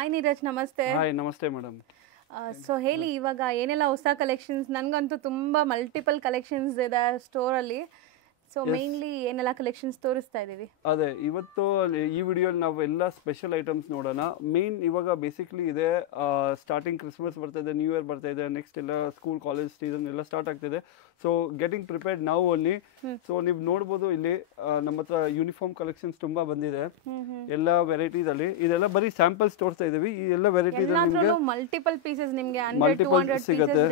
Hi Neeraj, ನಮಸ್ತೆ. Hi, ನಮಸ್ತೆ madam. So ಹೇಳಿ, ಇವಾಗ ಏನೆಲ್ಲ ಹೊಸ ಕಲೆಕ್ಷನ್ಸ್? ನನಗಂತೂ ತುಂಬ ಮಲ್ಟಿಪಲ್ ಕಲೆಕ್ಷನ್ಸ್ ಇದೆ ಸ್ಟೋರಲ್ಲಿ. ಸೊ ಮೇನ್ಲಿ ಏನೆಲ್ಲ ಕಲೆಕ್ಷನ್ಸ್ ತೋರಿಸ್ತಾ ಇದ್ದೀವಿ? ಅದೇ ಇವತ್ತು ಈ ವಿಡಿಯೋಲಿ ನಾವು ಎಲ್ಲ ಸ್ಪೆಷಲ್ ಐಟಮ್ಸ್ ನೋಡೋಣ. ಮೇನ್ ಇವಾಗ ಬೇಸಿಕ್ಲಿ ಇದೆ, ಸ್ಟಾರ್ಟಿಂಗ್ ಕ್ರಿಸ್ಮಸ್ ಬರ್ತಾ ಇದೆ, ನ್ಯೂ ಇಯರ್ ಬರ್ತಾ ಇದೆ, ನೆಕ್ಸ್ಟ್ ಎಲ್ಲ ಸ್ಕೂಲ್ ಕಾಲೇಜ್ ಸೀಸನ್ ಎಲ್ಲ ಸ್ಟಾರ್ಟ್ ಆಗ್ತಿದೆ. ಸೊ ಗೆಟಿಂಗ್ ಪ್ರಿಪೇರ್ಡ್ ನಾವು ಓನ್ಲಿ. ಸೊ ನೀವು ನೋಡ್ಬೋದು ಇಲ್ಲಿ ನಮ್ಮ ಹತ್ರ ಯೂನಿಫಾರ್ಮ್ ಕಲೆಕ್ಷನ್ಸ್ ತುಂಬಾ ಬಂದಿದೆ, ಎಲ್ಲ ವೆರೈಟೀಸ್ ಅಲ್ಲಿ. ಇದೆಲ್ಲ ಬರೀ ಸ್ಯಾಂಪಲ್ಸ್ ತೋರಿಸ್ತಾ ಇದೀವಿ. ಈ ಎಲ್ಲ ವೆರೈಟೀಸ್ ನಿಮಗೆ ಮಲ್ಟಿಪಲ್ ಪೀಸಸ್ ನಿಮಗೆ ಸಿಗುತ್ತೆ,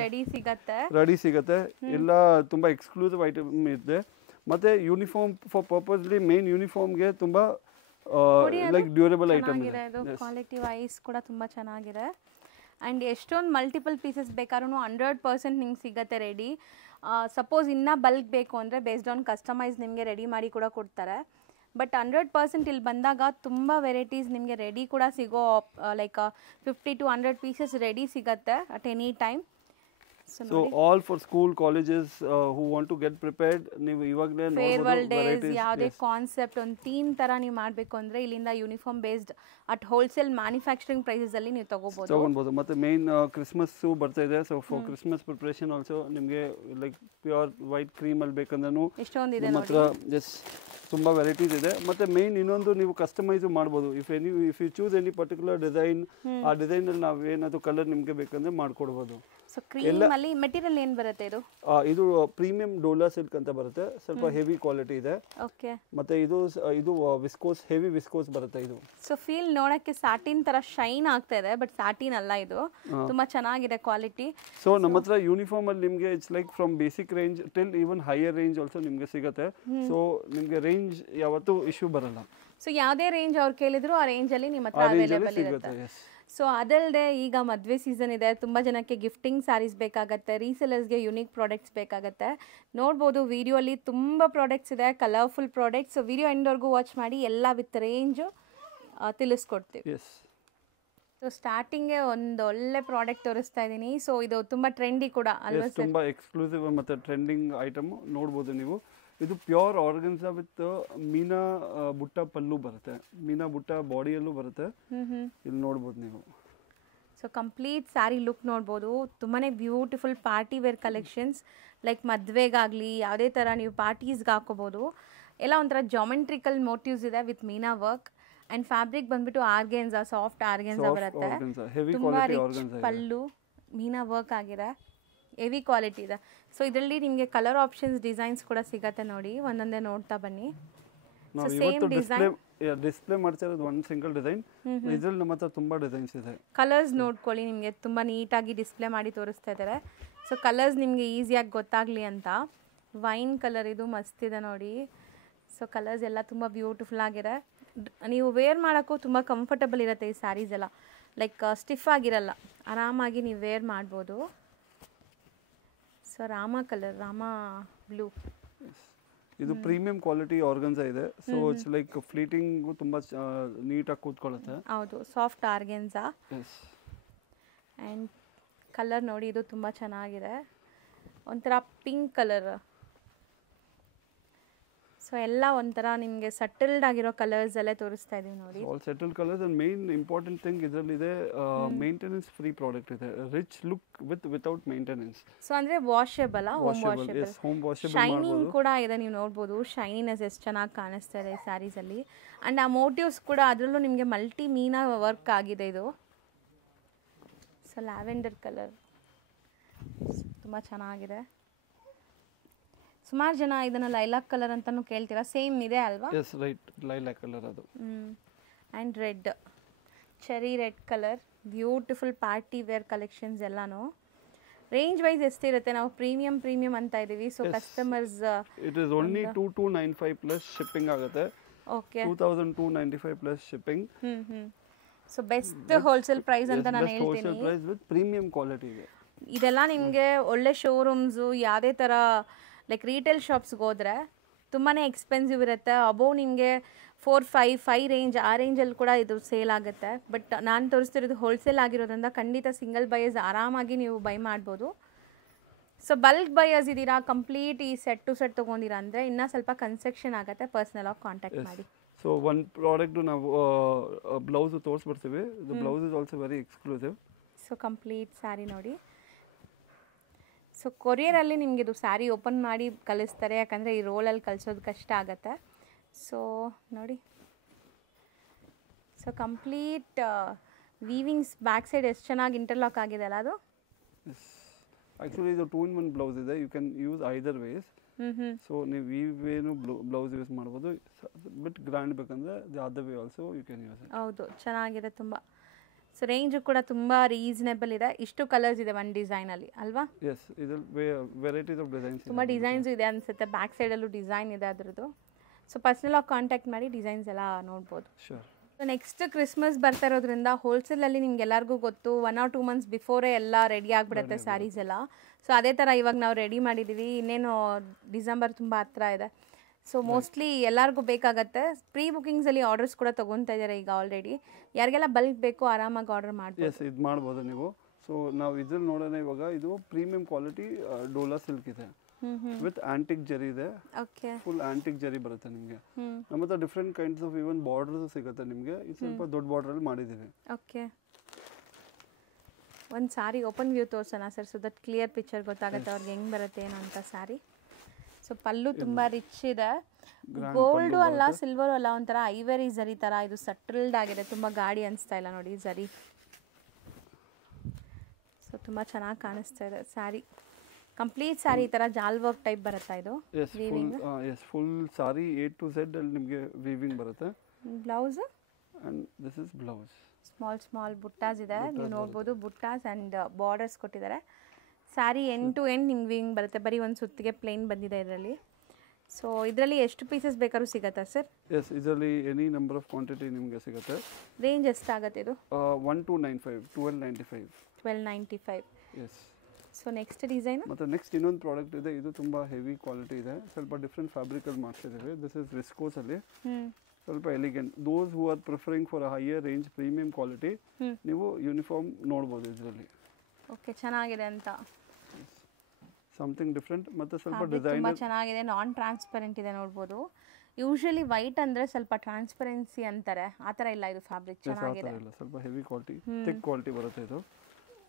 ರೆಡಿ ಸಿಗುತ್ತೆ. ಎಲ್ಲ ತುಂಬಾ ಎಕ್ಸ್ಕ್ಲೂಸಿವ್ ಐಟಮ್ ಇದೆ. ಮತ್ತೆ ಯೂನಿಫಾರ್ಮ್ ಫಾರ್ ಪರ್ಪಸ್ಲಿ ಮೇನ್ ಯೂನಿಫಾರ್ಮ್ಗೆ ತುಂಬಾ ಲೈಕ್ ಡ್ಯೂರಬಲ್ ಐಟಮ್ ಇದೆ. ಕ್ವಾಲಿಟಿ ವೈಸ್ ಕೂಡ ತುಂಬಾ ಚೆನ್ನಾಗಿದೆ. ಆ್ಯಂಡ್ ಎಷ್ಟೊಂದು ಮಲ್ಟಿಪಲ್ ಪೀಸಸ್ ಬೇಕಾದ್ರೂ 100% ನಿಮ್ಗೆ ಸಿಗುತ್ತೆ ರೆಡಿ. ಸಪೋಸ್ ಇನ್ನೂ ಬಲ್ಕ್ ಬೇಕು ಅಂದರೆ ಬೇಸ್ಡ್ ಆನ್ ಕಸ್ಟಮೈಸ್ ನಿಮಗೆ ರೆಡಿ ಮಾಡಿ ಕೂಡ ಕೊಡ್ತಾರೆ. ಬಟ್ 100% ಇಲ್ಲಿ ಬಂದಾಗ ತುಂಬ ವೆರೈಟೀಸ್ ನಿಮಗೆ ರೆಡಿ ಕೂಡ ಸಿಗೋ, ಲೈಕ್ 50 to 100 ಪೀಸಸ್ ರೆಡಿ ಸಿಗುತ್ತೆ at any time. So all for school colleges who want to get prepared, ನೀವು ಇವಾಗಲೇ ಫೇರ್ವೆಲ್ ಡೇಸ್ ಯಾವುದೇ ಕಾನ್ಸೆಪ್ಟ್ ಒಂದು ಥೀಮ್ ಥರ ನೀವು ಮಾಡಬೇಕು ಅಂದರೆ ಇಲ್ಲಿಂದ uniform based at wholesale manufacturing ಪ್ರೈಸಲ್ಲಿ ನೀವು ತಗೋಬೋದು. ಮತ್ತೆ ಮೇನ್ ಕ್ರಿಸ್ಮಸ್ಸು ಬರ್ತಾ ಇದೆ. So for Christmas preparation also ನಿಮಗೆ ಲೈಕ್ ಪ್ಯೂರ್ ವೈಟ್ ಕ್ರೀಮಲ್ಲಿ ಬೇಕಂದ್ರೂ ಎಷ್ಟೊಂದಿದೆ ನಮ್ಮ ಹತ್ರ ತುಂಬ ವೆರೈಟೀಸ್ ಇದೆ. ಮತ್ತೆ ಮೇನ್ ಇನ್ನೊಂದು ನೀವು ಕಸ್ಟಮೈಸ್ ಮಾಡ್ಬೋದು. If you choose any particular design, ಆ ಡಿಸೈನಲ್ಲಿ ನಾವು ಏನಾದರೂ ಕಲರ್ ನಿಮಗೆ ಬೇಕಂದ್ರೆ ಮಾಡ್ಕೊಡ್ಬೋದು. ಸೊ ಕ್ರೀಮ್ ಅಲ್ಲಿ ಮೆಟೀರಿಯಲ್ ಏನು ಬರುತ್ತೆ? ಇದು ಪ್ರೀಮಿಯಂ ಡೋಲಾ ಸಿಲ್ಕ್ ಅಂತ ಬರುತ್ತೆ, ಸ್ವಲ್ಪ ಹೆವಿ ಕ್ವಾಲಿಟಿ ಇದೆ. ಓಕೆ. ಮತ್ತೆ ಇದು ವಿಸ್ಕೋಸ್, ಹೆವಿ ವಿಸ್ಕೋಸ್ ಬರುತ್ತೆ ಇದು. ಸೊ ಫೀಲ್ ನೋಡಕ್ಕೆ ಸ್ಯಾಟಿನ್ ತರ ಶೈನ್ ಆಗ್ತಾ ಇದೆ, ಬಟ್ ಸ್ಯಾಟಿನ್ ಅಲ್ಲ, ಇದು ತುಂಬಾ ಚೆನ್ನಾಗಿದೆ ಕ್ವಾಲಿಟಿ. ಸೊ ನಮ್ಮ ಹತ್ರ ಯೂನಿಫಾರ್ಮ್ ಅಲ್ಲಿ ನಿಮಗೆ it's like from basic range till even higher range also ನಿಮಗೆ ಸಿಗುತ್ತೆ. ಸೊ ನಿಮಗೆ ರೇಂಜ್ ಯಾವತ್ತೂ ಇಶ್ಯೂ ಬರಲ್ಲ. ಸೊ ಯಾವುದೇ ರೇಂಜ್ ಅವ್ರು ಕೇಳಿದ್ರು ಆ ರೇಂಜ್ ಅಲ್ಲಿ ನಿಮ್ಮ ಹತ್ರ ಅವೈಲೇಬಲ್ ಇರುತ್ತೆ. ಸೊ ಅದಲ್ಲದೆ ಈಗ ಮದುವೆ ಸೀಸನ್ ಇದೆ, ತುಂಬ ಜನಕ್ಕೆ ಗಿಫ್ಟಿಂಗ್ ಸ್ಯಾರೀಸ್ ಬೇಕಾಗತ್ತೆ, ರೀಸೆಲರ್ಸ್ಗೆ ಯುನೀಕ್ ಪ್ರಾಡಕ್ಟ್ಸ್ ಬೇಕಾಗತ್ತೆ. ನೋಡ್ಬೋದು ವಿಡಿಯೋಲಿ ತುಂಬ ಪ್ರಾಡಕ್ಟ್ಸ್ ಇದೆ, ಕಲರ್ಫುಲ್ ಪ್ರಾಡಕ್ಟ್ಸ್. ಸೊ ವಿಡಿಯೋ ಎಂಡ್ವರೆಗೂ ವಾಚ್ ಮಾಡಿ, ಎಲ್ಲ ವಿತ್ ರೇಂಜು ತಿಳಿಸ್ಕೊಡ್ತೀವಿ. ಸೊ ಸ್ಟಾರ್ಟಿಂಗ್ಗೆ ಒಂದು ಒಳ್ಳೆ ಪ್ರಾಡಕ್ಟ್ ತೋರಿಸ್ತಾ ಇದ್ದೀನಿ. ಸೊ ಇದು ತುಂಬ ಟ್ರೆಂಡಿ ಕೂಡ ಅಲ್ವಾ ಸರ್? ತುಂಬ ಎಕ್ಸ್ಕ್ಲೂಸಿವ್ ಮತ್ತು ಟ್ರೆಂಡಿಂಗ್ ಐಟಮ್ ನೋಡ್ಬೋದು ನೀವು. ಇದು ಪ್ಯೂರ್ ಆರ್ಗನ್ಸಾ ವಿತ್ ಮೀನಾ ಬುಟ್ಟ ಪಲ್ಲು ಬರುತ್ತೆ, ಮೀನಾ ಬುಟ್ಟ ಬಾಡಿಯಲ್ಲೂ ಬರುತ್ತೆ. ಇಲ್ಲಿ ನೋಡ್ಬೋದು ನೀವು. ಸೊ ಕಂಪ್ಲೀಟ್ ಸ್ಯಾರಿ ಲುಕ್ ನೋಡ್ಬೋದು. ತುಂಬಾ beautiful party wear collections, like ಮದುವೆಗಾಗಲಿ ಯಾವುದೇ ಥರ ನೀವು ಪಾರ್ಟೀಸ್ಗೆ ಹಾಕೋಬೋದು. ಎಲ್ಲ ಒಂಥರ ಜಾಮೆಟ್ರಿಕಲ್ ಮೋಟಿವ್ಸ್ ಇದೆ with meena work. And fabric ಬಂದ್ಬಿಟ್ಟು ಆರ್ಗೆನ್ಸಾ, ಸಾಫ್ಟ್ ಆರ್ಗೆನ್ಸಾ ಬರುತ್ತೆ. ತುಂಬ ರಿಚ್ ಪಲ್ಲು, ಮೀನಾ ವರ್ಕ್ ಆಗಿದೆ, ಹೆವಿ ಕ್ವಾಲಿಟಿ ಇದೆ. ಸೊ ಇದರಲ್ಲಿ ನಿಮಗೆ ಕಲರ್ ಆಪ್ಷನ್ಸ್, ಡಿಸೈನ್ಸ್ ಕೂಡ ಸಿಗತ್ತೆ. ನೋಡಿ, ಒಂದೊಂದೇ ನೋಡ್ತಾ ಬನ್ನಿ. ಸೇಮ್ ಡಿಸೈನ್ ಡಿಸ್ಪ್ಲೇ ಮಾಡ್ತಾ ಇರೋದು ಒಂದು ಸಿಂಗಲ್ ಡಿಸೈನ್. ಇದರಲ್ಲಿ ನಮ್ಮ ಹತ್ರ ತುಂಬಾ ಡಿಸೈನ್ಸ್ ಇದೆ. ಕಲರ್ಸ್ ನೋಡ್ಕೊಳ್ಳಿ, ನಿಮಗೆ ತುಂಬ ನೀಟಾಗಿ ಡಿಸ್ಪ್ಲೇ ಮಾಡಿ ತೋರಿಸ್ತಾ ಇದ್ದಾರೆ. ಸೊ ಕಲರ್ಸ್ ನಿಮಗೆ ಈಸಿಯಾಗಿ ಗೊತ್ತಾಗಲಿ ಅಂತ. ವೈನ್ ಕಲರ್ ಇದು ಮಸ್ತ್ ಇದೆ ನೋಡಿ. ಸೊ ಕಲರ್ಸ್ ಎಲ್ಲ ತುಂಬ ಬ್ಯೂಟಿಫುಲ್ ಆಗಿದೆ. ನೀವು ವೇರ್ ಮಾಡೋಕ್ಕೂ ತುಂಬ ಕಂಫರ್ಟಬಲ್ ಇರುತ್ತೆ ಈ ಸ್ಯಾರೀಸ್ ಎಲ್ಲ, ಲೈಕ್ ಸ್ಟಿಫ್ ಆಗಿರಲ್ಲ, ಆರಾಮಾಗಿ ನೀವು ವೇರ್ ಮಾಡ್ಬೋದು. So Rama colour, Rama blue, ಇದು ಪ್ರೀಮಿಯಂ ಕ್ವಾಲಿಟಿ ಆರ್ಗನ್ಸಾ ಇದೆ. ಸೊ ಇಟ್ಸ್ ಲೈಕ್ ಫ್ಲೀಟಿಂಗ್ ತುಂಬಾ ನೀಟಾಗಿ ಕೂತ್ಕೊಳ್ಳುತ್ತೆ. ಹೌದು, ಸಾಫ್ಟ್ ಆರ್ಗೆನ್ಸಾ. ಆ್ಯಂಡ್ ಕಲರ್ ನೋಡಿ, ಇದು ತುಂಬ ಚೆನ್ನಾಗಿದೆ, ಒಂಥರ ಪಿಂಕ್ ಕಲರ್. ಸೊ ಎಲ್ಲ ಒಂಥರ ನಿಮಗೆ ಸೆಟಲ್ಡ್ ಆಗಿರೋ ಕಲರ್ಸ್ ಎಲ್ಲ ತೋರಿಸ್ತಾ ಇದೀವಿ ನೋಡಿ. All settled colours. And main important thing ಇದರಲ್ಲಿ ಇದೆ, ಮೇಂಟೆನೆನ್ಸ್ ಫ್ರೀ ಪ್ರಾಡಕ್ಟ್ ಇದೆ. Rich look without maintenance. So ಅಂದ್ರೆ ವಾಷೇಬಲ್, ಹೋಮ್ ವಾಷೇಬಲ್, ಶೈನಿಂಗ್ ಕೂಡ ಇದೆ. ನೀವು ನೋಡ್ಬೋದು ಶೈನಿನೆಸ್ ಎಷ್ಟು ಚೆನ್ನಾಗಿ ಕಾಣಿಸ್ತಾ ಇದೆ ಈ ಸ್ಯಾರೀಸ್ ಅಲ್ಲಿ. ಅಂಡ್ ಆ ಮೋಟಿವ್ಸ್ ಕೂಡ ಅದರಲ್ಲೂ ನಿಮಗೆ ಮಲ್ಟಿ ಮೀನಾ ವರ್ಕ್ ಆಗಿದೆ ಇದು. ಸೊ ಲ್ಯಾವೆಂಡರ್ ಕಲರ್ ತುಂಬ ಚೆನ್ನಾಗಿದೆ. ಸುಮಾರು ಜನ ಇದನ್ನ ಲೈಲಾಕ್ ಕಲರ್ ಅಂತಾನು ಕೇಳ್ತೀರಾ, ಸೇಮ್ ಇದೆ ಅಲ್ವಾ? ಎಸ್ ರೈಟ್, ಲೈಲಾಕ್ ಕಲರ್ ಅದು. And red, cherry red colour, beautiful party wear collections ಎಲ್ಲಾನು. ರೇಂಜ್ ವೈಸ್ ಎಷ್ಟಿರುತ್ತೆ? ನಾವು ಪ್ರೀಮಿಯಂ ಅಂತ ಇದೀವಿ. So customers it is only 2295 plus shipping ಆಗುತ್ತೆ. Okay, 2295 plus shipping. So best wholesale price ಅಂತ ನಾನು ಹೇಳ್ತೀನಿ. Wholesale price with premium quality ಇದೆ. ಇದೆಲ್ಲ ನಿಮಗೆ ಒಳ್ಳೆ ಶೋರೂಮ್ಸು, ಯಾವುದೇ ಥರ ಲೈಕ್ ರಿಟೇಲ್ ಶಾಪ್ಸ್ಗೆ ಹೋದರೆ ತುಂಬಾ ಎಕ್ಸ್ಪೆನ್ಸಿವ್ ಇರುತ್ತೆ. ಅಬೋವ್ ನಿಮಗೆ 4-5 ರೇಂಜ್, ಆ ರೇಂಜಲ್ಲಿ ಕೂಡ ಇದು ಸೇಲ್ ಆಗುತ್ತೆ. ಬಟ್ ನಾನು ತೋರಿಸ್ತಿರೋದು ಹೋಲ್ಸೇಲ್ ಆಗಿರೋದ್ರಿಂದ ಖಂಡಿತ ಸಿಂಗಲ್ ಬೈಯರ್ಸ್ ಆರಾಮಾಗಿ ನೀವು ಬೈ ಮಾಡ್ಬೋದು. ಸೊ ಬಲ್ಕ್ ಬೈಯರ್ಸ್ ಇದ್ದೀರಾ, ಕಂಪ್ಲೀಟ್ ಈ ಸೆಟ್ ಟು ಸೆಟ್ ತೊಗೊಂಡಿರಾ ಅಂದರೆ ಇನ್ನೂ ಸ್ವಲ್ಪ ಕನ್ಸೆಕ್ಷನ್ ಆಗುತ್ತೆ, ಪರ್ಸ್ನಲ್ ಆಗಿ ಕಾಂಟ್ಯಾಕ್ಟ್ ಮಾಡಿ. ಸೊ ಒಂದು ಪ್ರಾಡಕ್ಟು ನಾವು ಬ್ಲೌಸ್ ತೋರಿಸ್ಬಿಡ್ತೀವಿ. The blouse is also very exclusive. So complete sari ನೋಡಿ. ಸೊ ಕೊರಿಯರಲ್ಲಿ ನಿಮಗೆ ಇದು ಸ್ಯಾರಿ ಓಪನ್ ಮಾಡಿ ಕಳಿಸ್ತಾರೆ, ಯಾಕಂದರೆ ಈ ರೋಲಲ್ಲಿ ಕಳಿಸೋದು ಕಷ್ಟ ಆಗುತ್ತೆ. ಸೊ ನೋಡಿ, so complete weavings back side ಎಷ್ಟು ಚೆನ್ನಾಗಿ ಇಂಟರ್ಲಾಕ್ ಆಗಿದೆ ಅಲ್ಲ ಅದು. ಆ್ಯಕ್ಚುಲಿ ಇದು 2-in-1 ಬ್ಲೌಸ್ ಇದೆ. You can use either ways. So ನೀವು ಈ ವೇನು ಬ್ಲೌಸ್ ಯೂಸ್ ಮಾಡ್ಬೋದು. ಬಟ್ ಗ್ರ್ಯಾಂಡ್ ಬೇಕಂದ್ರೆ the other way also you can use it. ಹೌದು, ಚೆನ್ನಾಗಿದೆ ತುಂಬ. ಸೊ ರೇಂಜು ಕೂಡ ತುಂಬ ರೀಸನೇಬಲ್ ಇದೆ. ಇಷ್ಟು ಕಲರ್ಸ್ ಇದೆ ಒಂದು ಡಿಸೈನಲ್ಲಿ ಅಲ್ವಾ? ಎಸ್, ಇದ್ರಲ್ಲಿ ವೆರೈಟೀಸ್ ಆಫ್ ಡಿಸೈನ್ಸ್. ತುಂಬ ಡಿಸೈನ್ಸ್ ಇದೆ ಅನಿಸುತ್ತೆ. ಬ್ಯಾಕ್ ಸೈಡಲ್ಲೂ ಡಿಸೈನ್ ಇದೆ ಅದರದ್ದು. ಸೊ ಪರ್ಸ್ನಲಾಗಿ ಕಾಂಟ್ಯಾಕ್ಟ್ ಮಾಡಿ ಡಿಸೈನ್ಸ್ ಎಲ್ಲ ನೋಡ್ಬೋದು. ಶೋರ್. ಸೊ ನೆಕ್ಸ್ಟ್ ಕ್ರಿಸ್ಮಸ್ ಬರ್ತಾ ಇರೋದ್ರಿಂದ ಹೋಲ್ಸೇಲಲ್ಲಿ ನಿಮ್ಗೆ ಎಲ್ಲರಿಗೂ ಗೊತ್ತು 1 or 2 months ಬಿಫೋರೇ ಎಲ್ಲ ರೆಡಿ ಆಗಿಬಿಡುತ್ತೆ ಸ್ಯಾರೀಸ್ ಎಲ್ಲ. ಸೊ ಅದೇ ಥರ ಇವಾಗ ನಾವು ರೆಡಿ ಮಾಡಿದ್ದೀವಿ. ಇನ್ನೇನು ಡಿಸೆಂಬರ್ ತುಂಬ ಹತ್ರ ಇದೆ. ಸೊ ಮೋಸ್ಟ್ಲಿ ಎಲ್ಲರಿಗೂ ಬೇಕಾಗತ್ತೆ. ಪ್ರೀ ಬುಕಿಂಗ್ಸಲ್ಲಿ ಆರ್ಡರ್ಸ್ ಕೂಡ ತೊಗೊತಾ ಇದ್ದಾರೆ ಈಗ ಆಲ್ರೆಡಿ. ಯಾರಿಗೆಲ್ಲ ಬಲ್ಕ್ ಬೇಕು ಆರಾಮಾಗಿ ಆರ್ಡರ್ ಮಾಡ್ಬೋದು. ಎಸ್, ಇದು ಮಾಡ್ಬೋದು ನೀವು. ಸೊ ನಾವು ಇದ್ರಲ್ಲಿ ನೋಡೋಣ ಇವಾಗ. ಇದು ಪ್ರೀಮಿಯಂ ಕ್ವಾಲಿಟಿ ಡೋಲಾ ಸಿಲ್ಕ್ ಇದೆ ವಿತ್ ಆಂಟಿಕ್ ಜರಿ ಇದೆ. ಓಕೆ, ಫುಲ್ ಆಂಟಿಕ್ ಜರಿ ಬರುತ್ತೆ ನಿಮಗೆ. ನಮ್ಮ ಹತ್ರ different kinds of even borders ಸಿಗುತ್ತೆ ನಿಮಗೆ. ಇದು ಸ್ವಲ್ಪ ದೊಡ್ಡ ಬಾರ್ಡರಲ್ಲಿ ಮಾಡಿದ್ದೀವಿ. ಓಕೆ, ಒಂದು ಸಾರಿ ಓಪನ್ ವ್ಯೂ ತೋರ್ಸೋಣ sir, so that clear picture ಗೊತ್ತಾಗುತ್ತೆ ಅವ್ರಿಗೆ ಹೆಂಗೆ ಬರುತ್ತೆ ಏನು ಅಂತ ಸಾರಿ. ಸೊ ಪಲ್ಲು ತುಂಬ ರಿಚ್ ಇದೆ. ಗೋಲ್ಡು ಅಲ್ಲ, ಸಿಲ್ವರು ಅಲ್ಲ, ಒಂಥರ ಐವರಿ ಜರಿ ಥರ ಇದು ಸಟ್ಲ್ಡ್ ಆಗಿದೆ. ತುಂಬ ಗಾಡಿ ಅನಿಸ್ತಾ ಇಲ್ಲ ನೋಡಿ ಜರಿ. ಸೊ ತುಂಬ ಚೆನ್ನಾಗಿ ಕಾಣಿಸ್ತಾ ಇದೆ ಸ್ಯಾರಿ. ಕಂಪ್ಲೀಟ್ ಸ್ಯಾರಿ ಈ ಥರ ಜಾಲ್ ವರ್ಕ್ ಟೈಪ್ ಬರುತ್ತಾ ಇದು? Yes, full sari A to Z ಅಲ್ಲಿ ನಿಮಗೆ ವೀವಿಂಗ್ ಬರುತ್ತೆ. Blouse and this is blouse. Small buttas ಇದೆ, ನೀವು ನೋಡ್ಬೋದು. ಬುಟ್ಟಾಸ್ ಆ್ಯಂಡ್ ಬಾರ್ಡರ್ಸ್ ಕೊಟ್ಟಿದ್ದಾರೆ. ಸ್ಯಾರಿ ಎಂಡ್ ಟು ಎಂಡ್ ನಿಮ್ಗೆ ವಿಂಗ್ ಬರುತ್ತೆ. ಬರೀ ಒಂದು ಸುತ್ತಿಗೆ ಪ್ಲೇನ್ ಬಂದಿದೆ ಇದರಲ್ಲಿ. ಸೊ ಇದರಲ್ಲಿ ಎಷ್ಟು ಪೀಸಸ್ ಬೇಕಾದ್ರೂ ಸಿಗುತ್ತಾ ಸರ್? ಎಸ್, ಇದರಲ್ಲಿ ಎನಿ ನಂಬರ್ ಆಫ್ ಕ್ವಾಂಟಿಟಿ ನಿಮಗೆ ಸಿಗುತ್ತೆ. ರೇಂಜ್ ಎಷ್ಟಾಗುತ್ತೆ ಇದು? 1295, 1295. 1295. ಎಸ್. So next design. ಮತ್ತು ನೆಕ್ಸ್ಟ್ ಇನ್ನೊಂದು ಪ್ರಾಡಕ್ಟ್ ಇದೆ. ಇದು ತುಂಬ ಹೆವಿ ಕ್ವಾಲಿಟಿ ಇದೆ. ಸ್ವಲ್ಪ ಡಿಫ್ರೆಂಟ್ ಫ್ಯಾಬ್ರಿಕಲ್ಲಿ ಮಾಡ್ತಿದ್ದೀವಿ. ದಿಸ್ ಇಸ್ ವಿಸ್ಕೋಸಲ್ಲಿ. ಸ್ವಲ್ಪ elegant. Those who are preferring for a higher range premium quality ನೀವು ಯೂನಿಫಾರ್ಮ್ ನೋಡ್ಬೋದು ಇದರಲ್ಲಿ. ಓಕೆ, ಚೆನ್ನಾಗಿದೆ ಅಂತ. Something different. ಮತ್ತು ಸ್ವಲ್ಪ ಡಿಸೈನ್ ತುಂಬ ಚೆನ್ನಾಗಿದೆ. ನಾನ್ ಟ್ರಾನ್ಸ್ಪರೆಂಟ್ ಇದೆ ನೋಡ್ಬೋದು. ಯೂಶಲಿ ವೈಟ್ ಅಂದರೆ ಸ್ವಲ್ಪ ಟ್ರಾನ್ಸ್ಪರೆನ್ಸಿ ಅಂತಾರೆ, ಆ ಥರ ಇಲ್ಲ ಇದು ಫ್ಯಾಬ್ರಿಕ್. ಚೆನ್ನಾಗಿದೆ. ಸ್ವಲ್ಪ ಹೆವಿ ಕ್ವಾಲಿಟಿ, ಥಿಕ್ ಕ್ವಾಲಿಟಿ ಬರುತ್ತೆ ಇದು.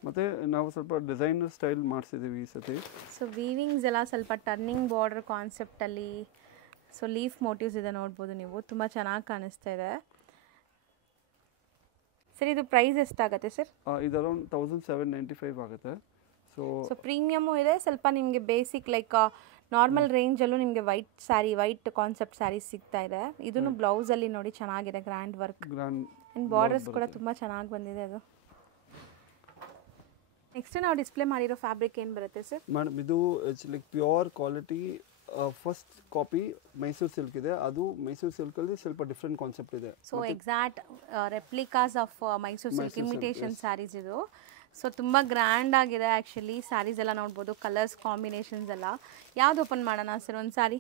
ಮತ್ತು ನಾವು ಸ್ವಲ್ಪ ಡಿಸೈನರ್ ಸ್ಟೈಲ್ ಮಾಡಿಸಿದ್ದೀವಿ ಈ ಸತಿ. ಸೊ ವೀವಿಂಗ್ಸ್ ಎಲ್ಲ ಸ್ವಲ್ಪ ಟರ್ನಿಂಗ್ ಬಾರ್ಡರ್ ಕಾನ್ಸೆಪ್ಟಲ್ಲಿ. ಸೊ ಲೀಫ್ ಮೋಟಿವ್ಸ್ ಇದೆ ನೋಡ್ಬೋದು ನೀವು. ತುಂಬ ಚೆನ್ನಾಗಿ ಕಾಣಿಸ್ತಾ ಇದೆ. ಸರ್ ಇದು ಪ್ರೈಸ್ ಎಷ್ಟಾಗುತ್ತೆ ಸರ್? ಇದು ಅರೌಂಡ್ 1795 ಆಗುತ್ತೆ. ಸೊ ಪ್ರೀಮಿಯಮು ಇದೆ. ಸ್ವಲ್ಪ ನಿಮಗೆ ಬೇಸಿಕ್ ಲೈಕ್ ನಾರ್ಮಲ್ ರೇಂಜಲ್ಲೂ ನಿಮಗೆ white sari, white concept sari ಸಿಗ್ತಾ ಇದೆ. ಇದನ್ನು ಬ್ಲೌಸಲ್ಲಿ ನೋಡಿ ಚೆನ್ನಾಗಿದೆ, ಗ್ರ್ಯಾಂಡ್ ವರ್ಕ್. ಆ್ಯಂಡ್ ಬಾರ್ಡರ್ಸ್ ಕೂಡ ತುಂಬ ಚೆನ್ನಾಗಿ ಬಂದಿದೆ ಅದು. ನೆಕ್ಸ್ಟ್ ನಾವು ಡಿಸ್ಪ್ಲೇ ಮಾಡಿರೋ ಫ್ಯಾಬ್ರಿಕ್ ಏನು ಬರುತ್ತೆ ಸರ್? ಮೇಡಮ್ ಇದು it's like pure quality first copy Mysuru silk ಇದೆ. ಅದು ಮೈಸೂರು ಸಿಲ್ಕಲ್ಲಿ ಸ್ವಲ್ಪ ಡಿಫ್ರೆಂಟ್ ಕಾನ್ಸೆಪ್ಟ್ ಇದೆ. So exact replicas of Mysuru silk imitation sarees ಇದು. ಸೊ ತುಂಬ ಗ್ರ್ಯಾಂಡ್ ಆಗಿದೆ ಆ್ಯಕ್ಚುಲಿ. ಸ್ಯಾರೀಸ್ ಎಲ್ಲ ನೋಡ್ಬೋದು, ಕಲರ್ಸ್ ಕಾಂಬಿನೇಷನ್ಸ್ ಎಲ್ಲ. ಯಾವ್ದು ಓಪನ್ ಮಾಡೋಣ ಸರ್ ಒಂದು ಸಾರಿ?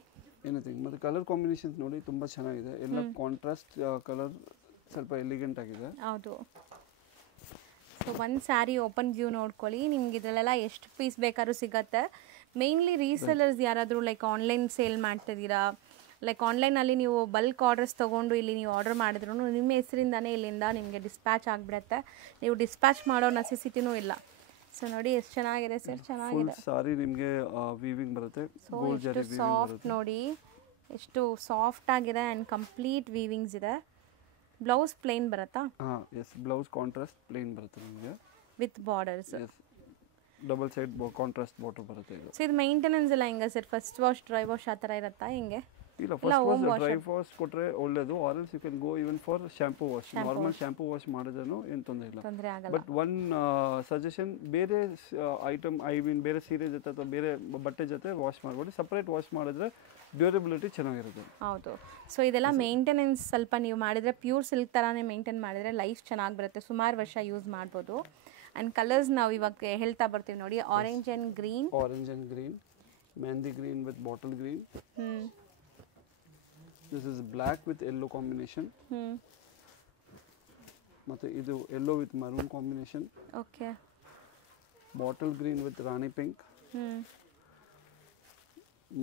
ಎನಿಥಿಂಗ್. ಮತ್ತು ಕಲರ್ ಕಾಂಬಿನೇಷನ್ಸ್ ನೋಡಿ ತುಂಬ ಚೆನ್ನಾಗಿದೆ. ಎಲ್ಲ ಕಾಂಟ್ರಾಸ್ಟ್ ಕಲರ್, ಸ್ವಲ್ಪ ಎಲಿಗೆಂಟ್ ಆಗಿದೆ. ಹೌದು. ಸೊ ಒಂದು ಸ್ಯಾರಿ ಓಪನ್ ವ್ಯೂ ನೋಡ್ಕೊಳ್ಳಿ. ನಿಮ್ಗೆ ಇದರಲ್ಲೆಲ್ಲ ಎಷ್ಟು ಪೀಸ್ ಬೇಕಾದ್ರೂ ಸಿಗತ್ತೆ. ಮೇಯ್ನ್ಲಿ ರೀಸೆಲರ್ಸ್ ಯಾರಾದರೂ ಲೈಕ್ ಆನ್ಲೈನ್ ಸೇಲ್ ಮಾಡ್ತಿದ್ದೀರಾ, ಲೈಕ್ ಆನ್ಲೈನಲ್ಲಿ ನೀವು ಬಲ್ಕ್ ಆರ್ಡರ್ಸ್ ತೊಗೊಂಡು ಇಲ್ಲಿ ನೀವು ಆರ್ಡರ್ ಮಾಡಿದ್ರು ನಿಮ್ಮ ಹೆಸರಿಂದಾನೇ ಇಲ್ಲಿಂದ ನಿಮಗೆ ಡಿಸ್ಪ್ಯಾಚ್ ಆಗಿಬಿಡುತ್ತೆ. ನೀವು ಡಿಸ್ಪ್ಯಾಚ್ ಮಾಡೋ ನೆಸೆಸಿಟಿನೂ ಇಲ್ಲ. ಸೊ ನೋಡಿ ಎಷ್ಟು ಚೆನ್ನಾಗಿದೆ ಸರ್, ಚೆನ್ನಾಗಿದೆ. ಸಾರಿ ನಿಮಗೆ ವೀವಿಂಗ್ ಬರುತ್ತೆ. ಸೊ ಎಷ್ಟು ಸಾಫ್ಟ್ ನೋಡಿ, ಎಷ್ಟು ಸಾಫ್ಟ್ ಆಗಿದೆ ಆ್ಯಂಡ್ ಕಂಪ್ಲೀಟ್ ವೀವಿಂಗ್ಸ್ ಇದೆ. ಬ್ಲೌಸ್ ಪ್ಲೇನ್ ಬರುತ್ತಾ? ಹಾಂ, ಎಸ್. ಬ್ಲೌಸ್ ಕಾಂಟ್ರಾಸ್ಟ್ ಪ್ಲೇನ್ ಬರುತ್ತೆ ನಿಮಗೆ with borders. Yes, double side contrast border ಬರುತ್ತೆ ಇದು. ಸೊ ಇದು ಮೇಂಟೆನೆನ್ಸ್ ಎಲ್ಲ ಹೆಂಗೆ sir? First wash, dry wash ಆ ಥರ ಇರುತ್ತಾ ಹೆಂಗೆ? ಇಲ್ಲ, ಫಸ್ಟ್ ವಾಶ್ ಡ್ರೈ ವಾಶ್ ಕೊಟ್ಟರೆ ಒಳ್ಳೆಯದು. Or else you can go even for shampoo wash. Normal shampoo wash ಮಾಡಿದ್ರೂ ಏನು ತೊಂದರೆ ಇಲ್ಲ. ಬಟ್ ಒನ್ ಸಜೆಷನ್, ಬೇರೆ ಐಟಮ್ ಬೇರೆ ಸೀರೆ ಜೊತೆ ಅಥವಾ ಬೇರೆ ಬಟ್ಟೆ ಜೊತೆ ವಾಶ್ ಮಾಡ್ಬೋದು. ಸಪ್ರೇಟ್ ವಾಶ್ ಮಾಡಿದ್ರೆ ಡ್ಯೂರಬಿಲಿಟಿ ಚೆನ್ನಾಗಿರುತ್ತೆ. ಹೌದು. ಸೊ ಇದೆಲ್ಲ ಮೇಂಟೆನೆನ್ಸ್ ಸ್ವಲ್ಪ ನೀವು ಮಾಡಿದರೆ ಪ್ಯೂರ್ ಸಿಲ್ಕ್ ಥರನೇ ಮೇಂಟೈನ್ ಮಾಡಿದರೆ ಲೈಫ್ ಚೆನ್ನಾಗಿ ಬರುತ್ತೆ. ಸುಮಾರು ವರ್ಷ ಯೂಸ್ ಮಾಡ್ಬೋದು. ಆ್ಯಂಡ್ ಕಲರ್ಸ್ ನಾವು ಇವಾಗ ಹೇಳ್ತಾ ಬರ್ತೀವಿ ನೋಡಿ. Orange and green, mehndi green with bottle green. This is black with yellow combination. ಮತ್ತು ಇದು yellow with maroon combination. Okay. Bottle green with rani pink.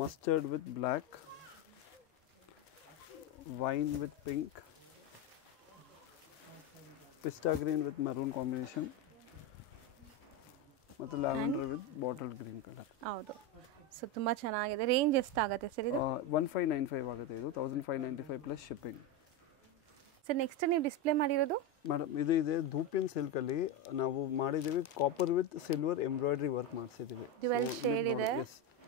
mustard with black, wine with pink, pista green with maroon combination ಮತ್ತು lavender with bottle green colour. ಹೌದು. So ತುಂಬ ಚೆನ್ನಾಗಿದೆ. Range ಎಷ್ಟಾಗುತ್ತೆ sir ಇದು? 1595 ಆಗುತ್ತೆ ಇದು, 1595 ಪ್ಲಸ್ ಶಿಪ್ಪಿಂಗ್. ಸರ್ ನೆಕ್ಸ್ಟ್ ನೀವು display ಮಾಡಿರೋದು? ಮೇಡಮ್ ಇದು ಇದೆ ಧೂಪಿಯನ್ ಸಿಲ್ಕಲ್ಲಿ ನಾವು ಮಾಡಿದ್ದೀವಿ, copper with silver embroidery work ಮಾಡಿಸಿದ್ದೀವಿ. ಡ್ಯುಯಲ್ ಶೇಡ್ ಇದೆ.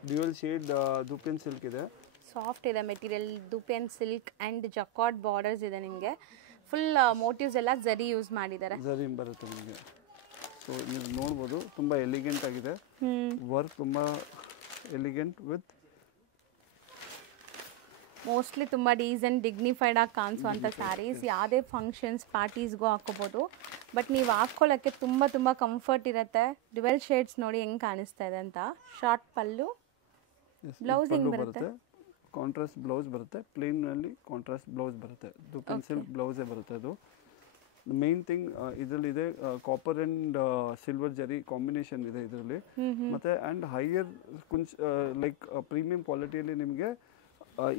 ಡ್ಯುಯಲ್ ಶೇಡ್ ಧೂಪಿಯನ್ ಸಿಲ್ಕ್ ಇದೆ. ಸಾಫ್ಟ್ ಇದೆ material, dupion silk and jacquard borders ಇದೆ ನಿಮಗೆ. ಫುಲ್ ಮೋಟಿವ್ಸ್ ಎಲ್ಲ ಝರಿ ಯೂಸ್ ಮಾಡಿದ್ದಾರೆ. ಝರಿ ಬರುತ್ತೆ ನಿಮಗೆ. ಸೊ ನೀವು ನೋಡ್ಬೋದು ತುಂಬ ಎಲಿಗೆಂಟ್ ಆಗಿದೆ ವರ್ಕ್, ತುಂಬ ಎಲಿಗೆಂಟ್ ವಿತ್ ಮೋಸ್ಟ್ಲಿ ತುಂಬ ಡೀಸೆಂಟ್ ಡಿಗ್ನಿಫೈಡ್ ಆಗಿ ಕಾಣಿಸುವಂಥ ಸ್ಯಾರೀಸ್. ಯಾವುದೇ ಫಂಕ್ಷನ್ಸ್ ಪಾರ್ಟೀಸ್ಗೂ ಹಾಕೋಬೋದು. ಬಟ್ ನೀವು ಹಾಕ್ಕೊಳ್ಳೋಕ್ಕೆ ತುಂಬ ತುಂಬ ಕಂಫರ್ಟ್ ಇರುತ್ತೆ. ಡ್ಯುಯಲ್ ಶೇಡ್ಸ್ ನೋಡಿ ಹೆಂಗೆ ಕಾಣಿಸ್ತಾ ಇದೆ ಅಂತ. ಶಾರ್ಟ್ ಪಲ್ಲು, ಬ್ಲೌಸ್ ಹೆಂಗೆ ಬರುತ್ತೆ? ಕಾಂಟ್ರಾಸ್ಟ್ ಬ್ಲೌಸ್ ಬರುತ್ತೆ, ಪ್ಲೇನಲ್ಲಿ ಕಾಂಟ್ರಾಸ್ಟ್ ಬ್ಲೌಸ್ ಬರುತ್ತೆ. ಧೂಪಿಯನ್ ಸಿಲ್ಕ್ ಬ್ಲೌಸೇ ಬರುತ್ತೆ ಅದು. ಮೇನ್ ಥಿಂಗ್ ಇದರಲ್ಲಿದೆ ಕಾಪರ್ ಆ್ಯಂಡ್ ಸಿಲ್ವರ್ ಜರಿ ಕಾಂಬಿನೇಷನ್ ಇದೆ ಇದರಲ್ಲಿ. ಮತ್ತು ಆ್ಯಂಡ್ ಹೈಯರ್ ಲೈಕ್ ಪ್ರೀಮಿಯಂ ಕ್ವಾಲಿಟಿಯಲ್ಲಿ ನಿಮಗೆ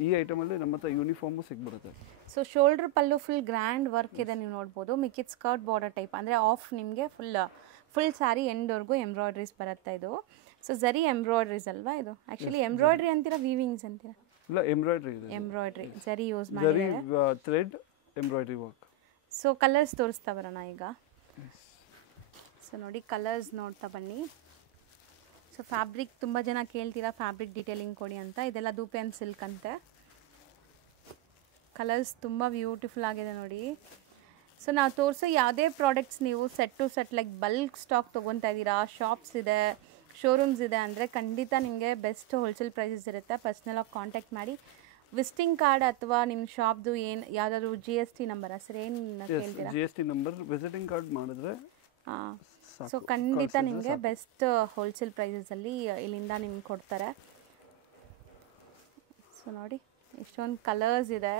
ಈ ಐಟಮಲ್ಲಿ ನಮ್ಮ ಹತ್ರ ಯೂನಿಫಾರ್ಮು ಸಿಗ್ಬಿಡುತ್ತೆ. ಸೊ ಶೋಲ್ಡರ್ ಪಲ್ಲು ಫುಲ್ ಗ್ರ್ಯಾಂಡ್ ವರ್ಕ್ ಇದೆ, ನೀವು ನೋಡ್ಬೋದು. ಮಿಕ್ಕಿದ್ ಸ್ಕರ್ಟ್ ಬಾರ್ಡರ್ ಟೈಪ್, ಅಂದರೆ ಆಫ್ ನಿಮಗೆ ಫುಲ್ ಸ್ಯಾರಿ ಎಂಡ್ವರೆಗೂ ಎಂಬ್ರಾಯ್ಡ್ರೀಸ್ ಬರುತ್ತೆ ಇದು. ಸೊ ಝರಿ ಎಂಬ್ರಾಯ್ಡ್ರೀಸ್ ಅಲ್ವಾ ಇದು? ಆ್ಯಕ್ಚುಲಿ ಎಂಬ್ರಾಯ್ಡ್ರಿ ಅಂತೀರಾ ವೀವಿಂಗ್ಸ್ ಅಂತೀರಾ? ಇಲ್ಲ, ಎಂಬ್ರಾಯ್ಡ್ರಿ ಇದೆ. ಎಂಬ್ರಾಯ್ಡ್ರಿ ಝರಿ ಯೂಸ್ ಝರಿ ಮಾಡಿದ್ದಾರೆ. Thread embroidery work. So colours ತೋರಿಸ್ತಾ ಬರೋಣ ಈಗ. ಸೊ ನೋಡಿ ಕಲರ್ಸ್ ನೋಡ್ತಾ ಬನ್ನಿ. ಸೊ ಫ್ಯಾಬ್ರಿಕ್ ತುಂಬ ಜನ ಕೇಳ್ತೀರಾ ಫ್ಯಾಬ್ರಿಕ್ ಡೀಟೇಲಿಂಗ್ ಕೊಡಿ ಅಂತ. ಇದೆಲ್ಲ ಧೂಪಿಯನ್ ಸಿಲ್ಕ್ ಅಂತೆ. ಕಲರ್ಸ್ ತುಂಬ ಬ್ಯೂಟಿಫುಲ್ ಆಗಿದೆ ನೋಡಿ. ಸೊ ನಾವು ತೋರಿಸೋ ಯಾವುದೇ ಪ್ರಾಡಕ್ಟ್ಸ್ ನೀವು set to set like bulk stock ತೊಗೊತಾ ಇದ್ದೀರಾ, ಶಾಪ್ಸ್ ಇದೆ, ಶೋರೂಮ್ಸ್ ಇದೆ ಅಂದರೆ ಖಂಡಿತ ನಿಮಗೆ ಬೆಸ್ಟ್ ಹೋಲ್ಸೇಲ್ ಪ್ರೈಸಸ್ ಇರುತ್ತೆ. ಪರ್ಸ್ನಲಾಗಿ ಕಾಂಟ್ಯಾಕ್ಟ್ ಮಾಡಿ. ವಿಸಿಟಿಂಗ್ ಕಾರ್ಡ್ ಅಥವಾ ನಿಮ್ಮ ಶಾಪ್ದು ಏನು ಯಾವುದಾದ್ರು GST ನಂಬರ್ ಸರ್ ಏನು ಕೇಳ್ತೀರಾ? GST ನಂಬರ್ ವಿಸಿಟಿಂಗ್ ಕಾರ್ಡ್ ಮಾಡಿದ್ರೆ ಹಾಂ. ಸೊ ಖಂಡಿತ ನಿಮಗೆ ಬೆಸ್ಟ್ ಹೋಲ್ಸೇಲ್ ಪ್ರೈಸಸಲ್ಲಿ ಇಲ್ಲಿಂದ ನಿಮ್ಗೆ ಕೊಡ್ತಾರೆ. ಸೊ ನೋಡಿ ಎಷ್ಟೊಂದು ಕಲರ್ಸ್ ಇದೆ.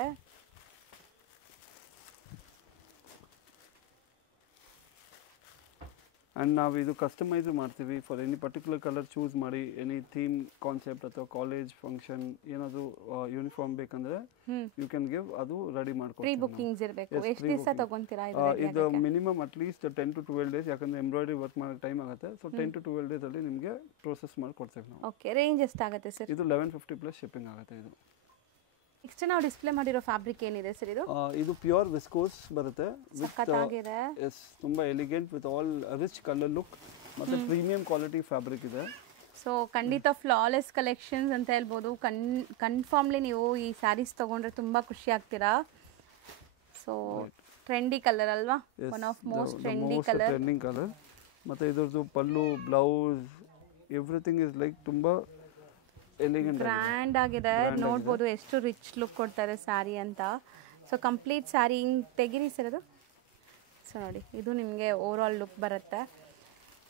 ಆ್ಯಂಡ್ ನಾವು ಇದು ಕಸ್ಟಮೈಸ್ ಮಾಡ್ತೀವಿ. For any particular colour choose ಮಾಡಿ, ಎನಿ ಥೀಮ್ ಕಾನ್ಸೆಪ್ಟ್ ಅಥವಾ ಕಾಲೇಜ್ ಫಂಕ್ಷನ್ ಏನಾದರೂ ಯೂನಿಫಾರ್ಮ್ ಬೇಕಂದ್ರೆ ಯು ಕ್ಯಾನ್ ಗಿವ್, ಅದು ರೆಡಿ ಮಾಡ್ಕೊಡ್ತೀವಿ. ಪ್ರೀ ಬುಕ್ಕಿಂಗ್ಸ್ ಇರಬೇಕು. ಎಷ್ಟು ದಿವಸ ತಗೊಂತೀರಾ ಇದು? ಮಿನಿಮಮ್ ಅಟ್ಲೀಸ್ಟ್ 10 to 12 days, ಯಾಕಂದರೆ ಎಂಬ್ರಾಯ್ಡ್ರಿ ವರ್ಕ್ ಮಾಡೋಕ್ಕೆ ಟೈಮ್ ಆಗುತ್ತೆ. ಸೊ 10 to 12 days ಅಲ್ಲಿ ನಿಮಗೆ ಪ್ರೋಸೆಸ್ ಮಾಡಿ ಕೊಡ್ತೇವೆ ನಾವು. ಓಕೆ. ರೇಂಜ್ ಎಷ್ಟಾಗುತ್ತೆ ಸರ್? ಇದು 1150 ಪ್ಲಸ್ ಶಿಪ್ಪಿಂಗ್ ಆಗುತ್ತೆ ಇದು. ನೆಕ್ಸ್ಟ್ ನಾವು ಡಿಸ್ಪ್ಲೇ ಮಾಡಿರೋ ಫ್ಯಾಬ್ರಿಕ್ ಏನಿದೆ ಸರ್ ಇದು? ಇದು ಪ್ಯೂರ್ ವಿಸ್ಕೋಸ್ ಬರುತ್ತೆ. ಸಖತ್ತಾಗಿದೆ. ಎಸ್, ತುಂಬ elegant with all rich colour look ಮತ್ತು ಪ್ರೀಮಿಯಂ ಕ್ವಾಲಿಟಿ ಫ್ಯಾಬ್ರಿಕ್ ಇದೆ. ಸೊ ಖಂಡಿತ ಫ್ಲಾಲೆಸ್ ಕಲೆಕ್ಷನ್ಸ್ ಅಂತ ಹೇಳ್ಬೋದು. ಕನ್ಫರ್ಮ್ಲಿ ನೀವು ಈ ಸ್ಯಾರೀಸ್ ತೊಗೊಂಡ್ರೆ ತುಂಬ ಖುಷಿ ಆಗ್ತೀರಾ. ಸೊ ಟ್ರೆಂಡಿ ಕಲರ್ ಅಲ್ವಾ? One of most trending colour. ಮತ್ತು ಇದ್ರದ್ದು ಪಲ್ಲು, ಬ್ಲೌಸ್, ಎವ್ರಿಥಿಂಗ್ ಇಸ್ ಲೈಕ್ ತುಂಬ ಗ್ರ್ಯಾಂಡ್ ಆಗಿದೆ. ನೋಡ್ಬೋದು ಎಷ್ಟು ರಿಚ್ ಲುಕ್ ಕೊಡ್ತಾರೆ ಸ್ಯಾರಿ ಅಂತ. ಸೊ ಕಂಪ್ಲೀಟ್ ಸ್ಯಾರಿ ಹಿಂಗೆ ತೆಗಿರಿ ಸರ್ ಅದು. ಸೊ ನೋಡಿ ಇದು ನಿಮಗೆ ಓವರ್ ಆಲ್ ಲುಕ್ ಬರುತ್ತೆ.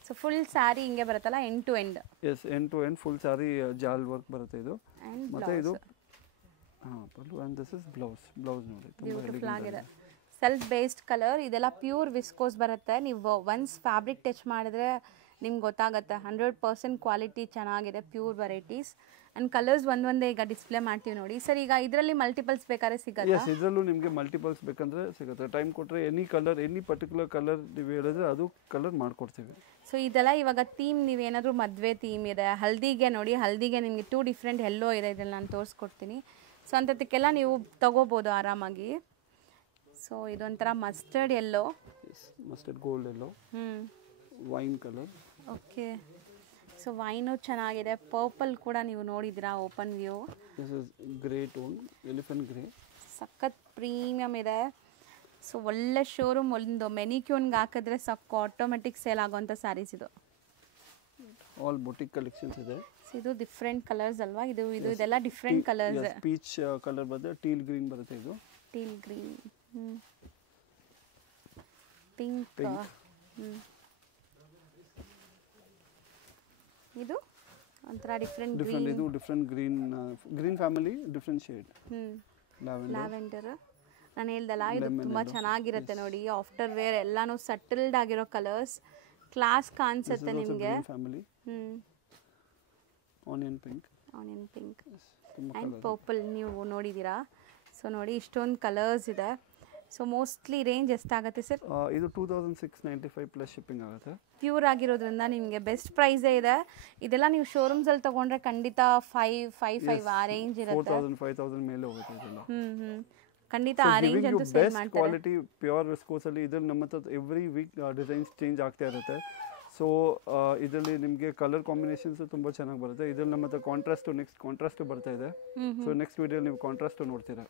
ಸೊ ಫುಲ್ ಸ್ಯಾರಿ ಹಿಂಗೆ ಬರುತ್ತಲ್ಲ end to end? Yes, end to end full sari jaal work ಬರುತ್ತೆ ಇದು. ಮತ್ತೆ ಇದು pallu and this is blouse. Blouse ನೋಡಿ ಬ್ಯೂಟಿಫುಲ್ ಆಗಿದೆ. Self based colour. ಇದೆಲ್ಲ ಪ್ಯೂರ್ ವಿಸ್ಕೋಸ್ ಬರುತ್ತೆ. ನೀವು ಒನ್ಸ್ ಫ್ಯಾಬ್ರಿಕ್ ಟಚ್ ಮಾಡಿದ್ರೆ ನಿಮ್ಗೆ ಗೊತ್ತಾಗುತ್ತೆ 100% ಕ್ವಾಲಿಟಿ ಚೆನ್ನಾಗಿದೆ, ಪ್ಯೂರ್ ವೆರೈಟೀಸ್. ಆ್ಯಂಡ್ ಕಲರ್ಸ್ ಒಂದೊಂದೇ ಈಗ ಡಿಸ್ಪ್ಲೇ ಮಾಡ್ತೀವಿ ನೋಡಿ ಸರ್. ಈಗ ಇದರಲ್ಲಿ ಮಲ್ಟಿಪಲ್ಸ್ ಬೇಕಾದ್ರೆ ಸಿಗುತ್ತೆ? ಎಸ್, ಇದರಲ್ಲೂ ನಿಮಗೆ ಮಲ್ಟಿಪಲ್ಸ್ ಬೇಕಂದ್ರೆ ಸಿಗುತ್ತೆ. ಟೈಮ್ ಕೊಟ್ಟರೆ any colour, any particular colour ನೀವು ಹೇಳಿದ್ರೆ ಅದು ಕಲರ್ ಮಾಡ್ಕೊಡ್ತೀವಿ. ಸೊ ಇದೆಲ್ಲ ಇವಾಗ ಥೀಮ್, ನೀವೇನಾದರೂ ಮದುವೆ ಥೀಮ್ ಇದೆ, ಹಲ್ದಿಗೆ ನೋಡಿ, ಹಲ್ದಿಗೆ ನಿಮಗೆ 2 ಡಿಫ್ರೆಂಟ್ ಎಲ್ಲೋ ಇದೆ, ಇದರಲ್ಲಿ ನಾನು ತೋರಿಸ್ಕೊಡ್ತೀನಿ. ಸೊ ಅಂಥದ್ದಕ್ಕೆಲ್ಲ ನೀವು ತಗೋಬೋದು ಆರಾಮಾಗಿ. ಸೊ ಇದೊಂಥರ mustard yellow, mustard gold yellow, wine colour. Okay. So wine ಚೆನ್ನಾಗಿದೆ. ಪರ್ಪಲ್ ಕೂಡ ನೀವು ನೋಡಿದ್ದೀರಾ open view. This is grey tone, elephant grey. ಸಖತ್ ಪ್ರೀಮಿಯಮ್ ಇದೆ. ಸೊ ಒಳ್ಳೆ ಶೋರೂಮ್. ಒಂದು ಮೆನಿಕ್ಯೂನ್ಗೆ ಹಾಕಿದ್ರೆ ಸಾಕು ಆಟೋಮೆಟಿಕ್ ಸೇಲ್ ಆಗೋಂಥ ಸ್ಯಾರೀಸ್ ಇದು. ಆಲ್ ಬೊಟಿಕ್ ಕಲೆಕ್ಷನ್ಸ್ ಇದೆ. ಸೊ ಇದು ಡಿಫ್ರೆಂಟ್ ಕಲರ್ಸ್ ಅಲ್ವಾ? ಇದೆಲ್ಲ ಡಿಫ್ರೆಂಟ್ ಕಲರ್ಸ್. ಪೀಚ್ ಕಲರ್ ಬರುತ್ತೆ, ಟೀಲ್ ಗ್ರೀನ್ ಬರುತ್ತೆ ಇದು. ಟೀಲ್ ಗ್ರೀನ್, ಪಿಂಕ್. ಇದು ಒಂಥರ ಡಿಫ್ರೆಂಟ್ ಗ್ರೀನ್. ಇದು different green family, different shade. Lavender. ನಾನು ಹೇಳ್ದಲ್ಲ ಇದು ತುಂಬ ಚೆನ್ನಾಗಿರುತ್ತೆ ನೋಡಿ. ಆಫ್ಟರ್ ವೇರ್ ಎಲ್ಲಾನು ಸಟಲ್ಡ್ ಆಗಿರೋ ಕಲರ್ಸ್, ಕ್ಲಾಸ್ ಕಾಣಿಸುತ್ತೆ ನಿಮಗೆ. ಆನಿಯನ್ ಪಿಂಕ್ ಆ್ಯಂಡ್ ಪರ್ಪಲ್ ನೀವು ನೋಡಿದ್ದೀರಾ. ಸೊ ನೋಡಿ ಇಷ್ಟೊಂದು ಕಲರ್ಸ್ ಇದೆ. ಸೊ ಮೋಸ್ಟ್ಲಿ ರೇಂಜ್ ಎಷ್ಟಾಗುತ್ತೆ ಸರ್? ಇದು 2695 ಪ್ಲಸ್ ಶಿಪ್ಪಿಂಗ್ ಆಗುತ್ತೆ. ಪ್ಯೂರ್ ಆಗಿರೋದ್ರಿಂದ ನಿಮಗೆ ಬೆಸ್ಟ್ ಪ್ರೈಸೇ ಇದೆ. ಇದೆಲ್ಲ ನೀವು ಶೋರೂಮ್ಸಲ್ಲಿ ತೊಗೊಂಡ್ರೆ ಖಂಡಿತ 555 ಆ ರೇಂಜ್ ಇರುತ್ತೆ. 4000-5000 ಮೇಲೆ ಹೋಗುತ್ತೆ ಇದೆಲ್ಲ. ಖಂಡಿತ ಆ ರೇಂಜ್ ಅಂತೂ ಸೇಲ್ ಬೆಸ್ಟ್ ಮಾಡ್ತಾರೆ. ಕ್ವಾಲಿಟಿ ಪ್ಯೂರ್ ವಿಸ್ಕೋಸಲ್ಲಿ ಇದ್ರಲ್ಲಿ ನಮ್ಮ ಹತ್ರ ಎವ್ರಿ ವೀಕ್ ಡಿಸೈನ್ಸ್ ಚೇಂಜ್ ಆಗ್ತಾ ಇರುತ್ತೆ. ಸೊ ಇದರಲ್ಲಿ ನಿಮಗೆ ಕಲರ್ ಕಾಂಬಿನೇಷನ್ಸ್ ತುಂಬ ಚೆನ್ನಾಗಿ ಬರುತ್ತೆ. ಇದರಲ್ಲಿ ನಮ್ಮ ಹತ್ರ ನೆಕ್ಸ್ಟ್ ಕಾಂಟ್ರಾಸ್ಟು ಬರ್ತಾ ಇದೆ. ಸೊ ನೆಕ್ಸ್ಟ್ ವಿಡಿಯೋ ನೀವು ಕಾಂಟ್ರಾಸ್ಟು ನೋಡ್ತೀರಾ.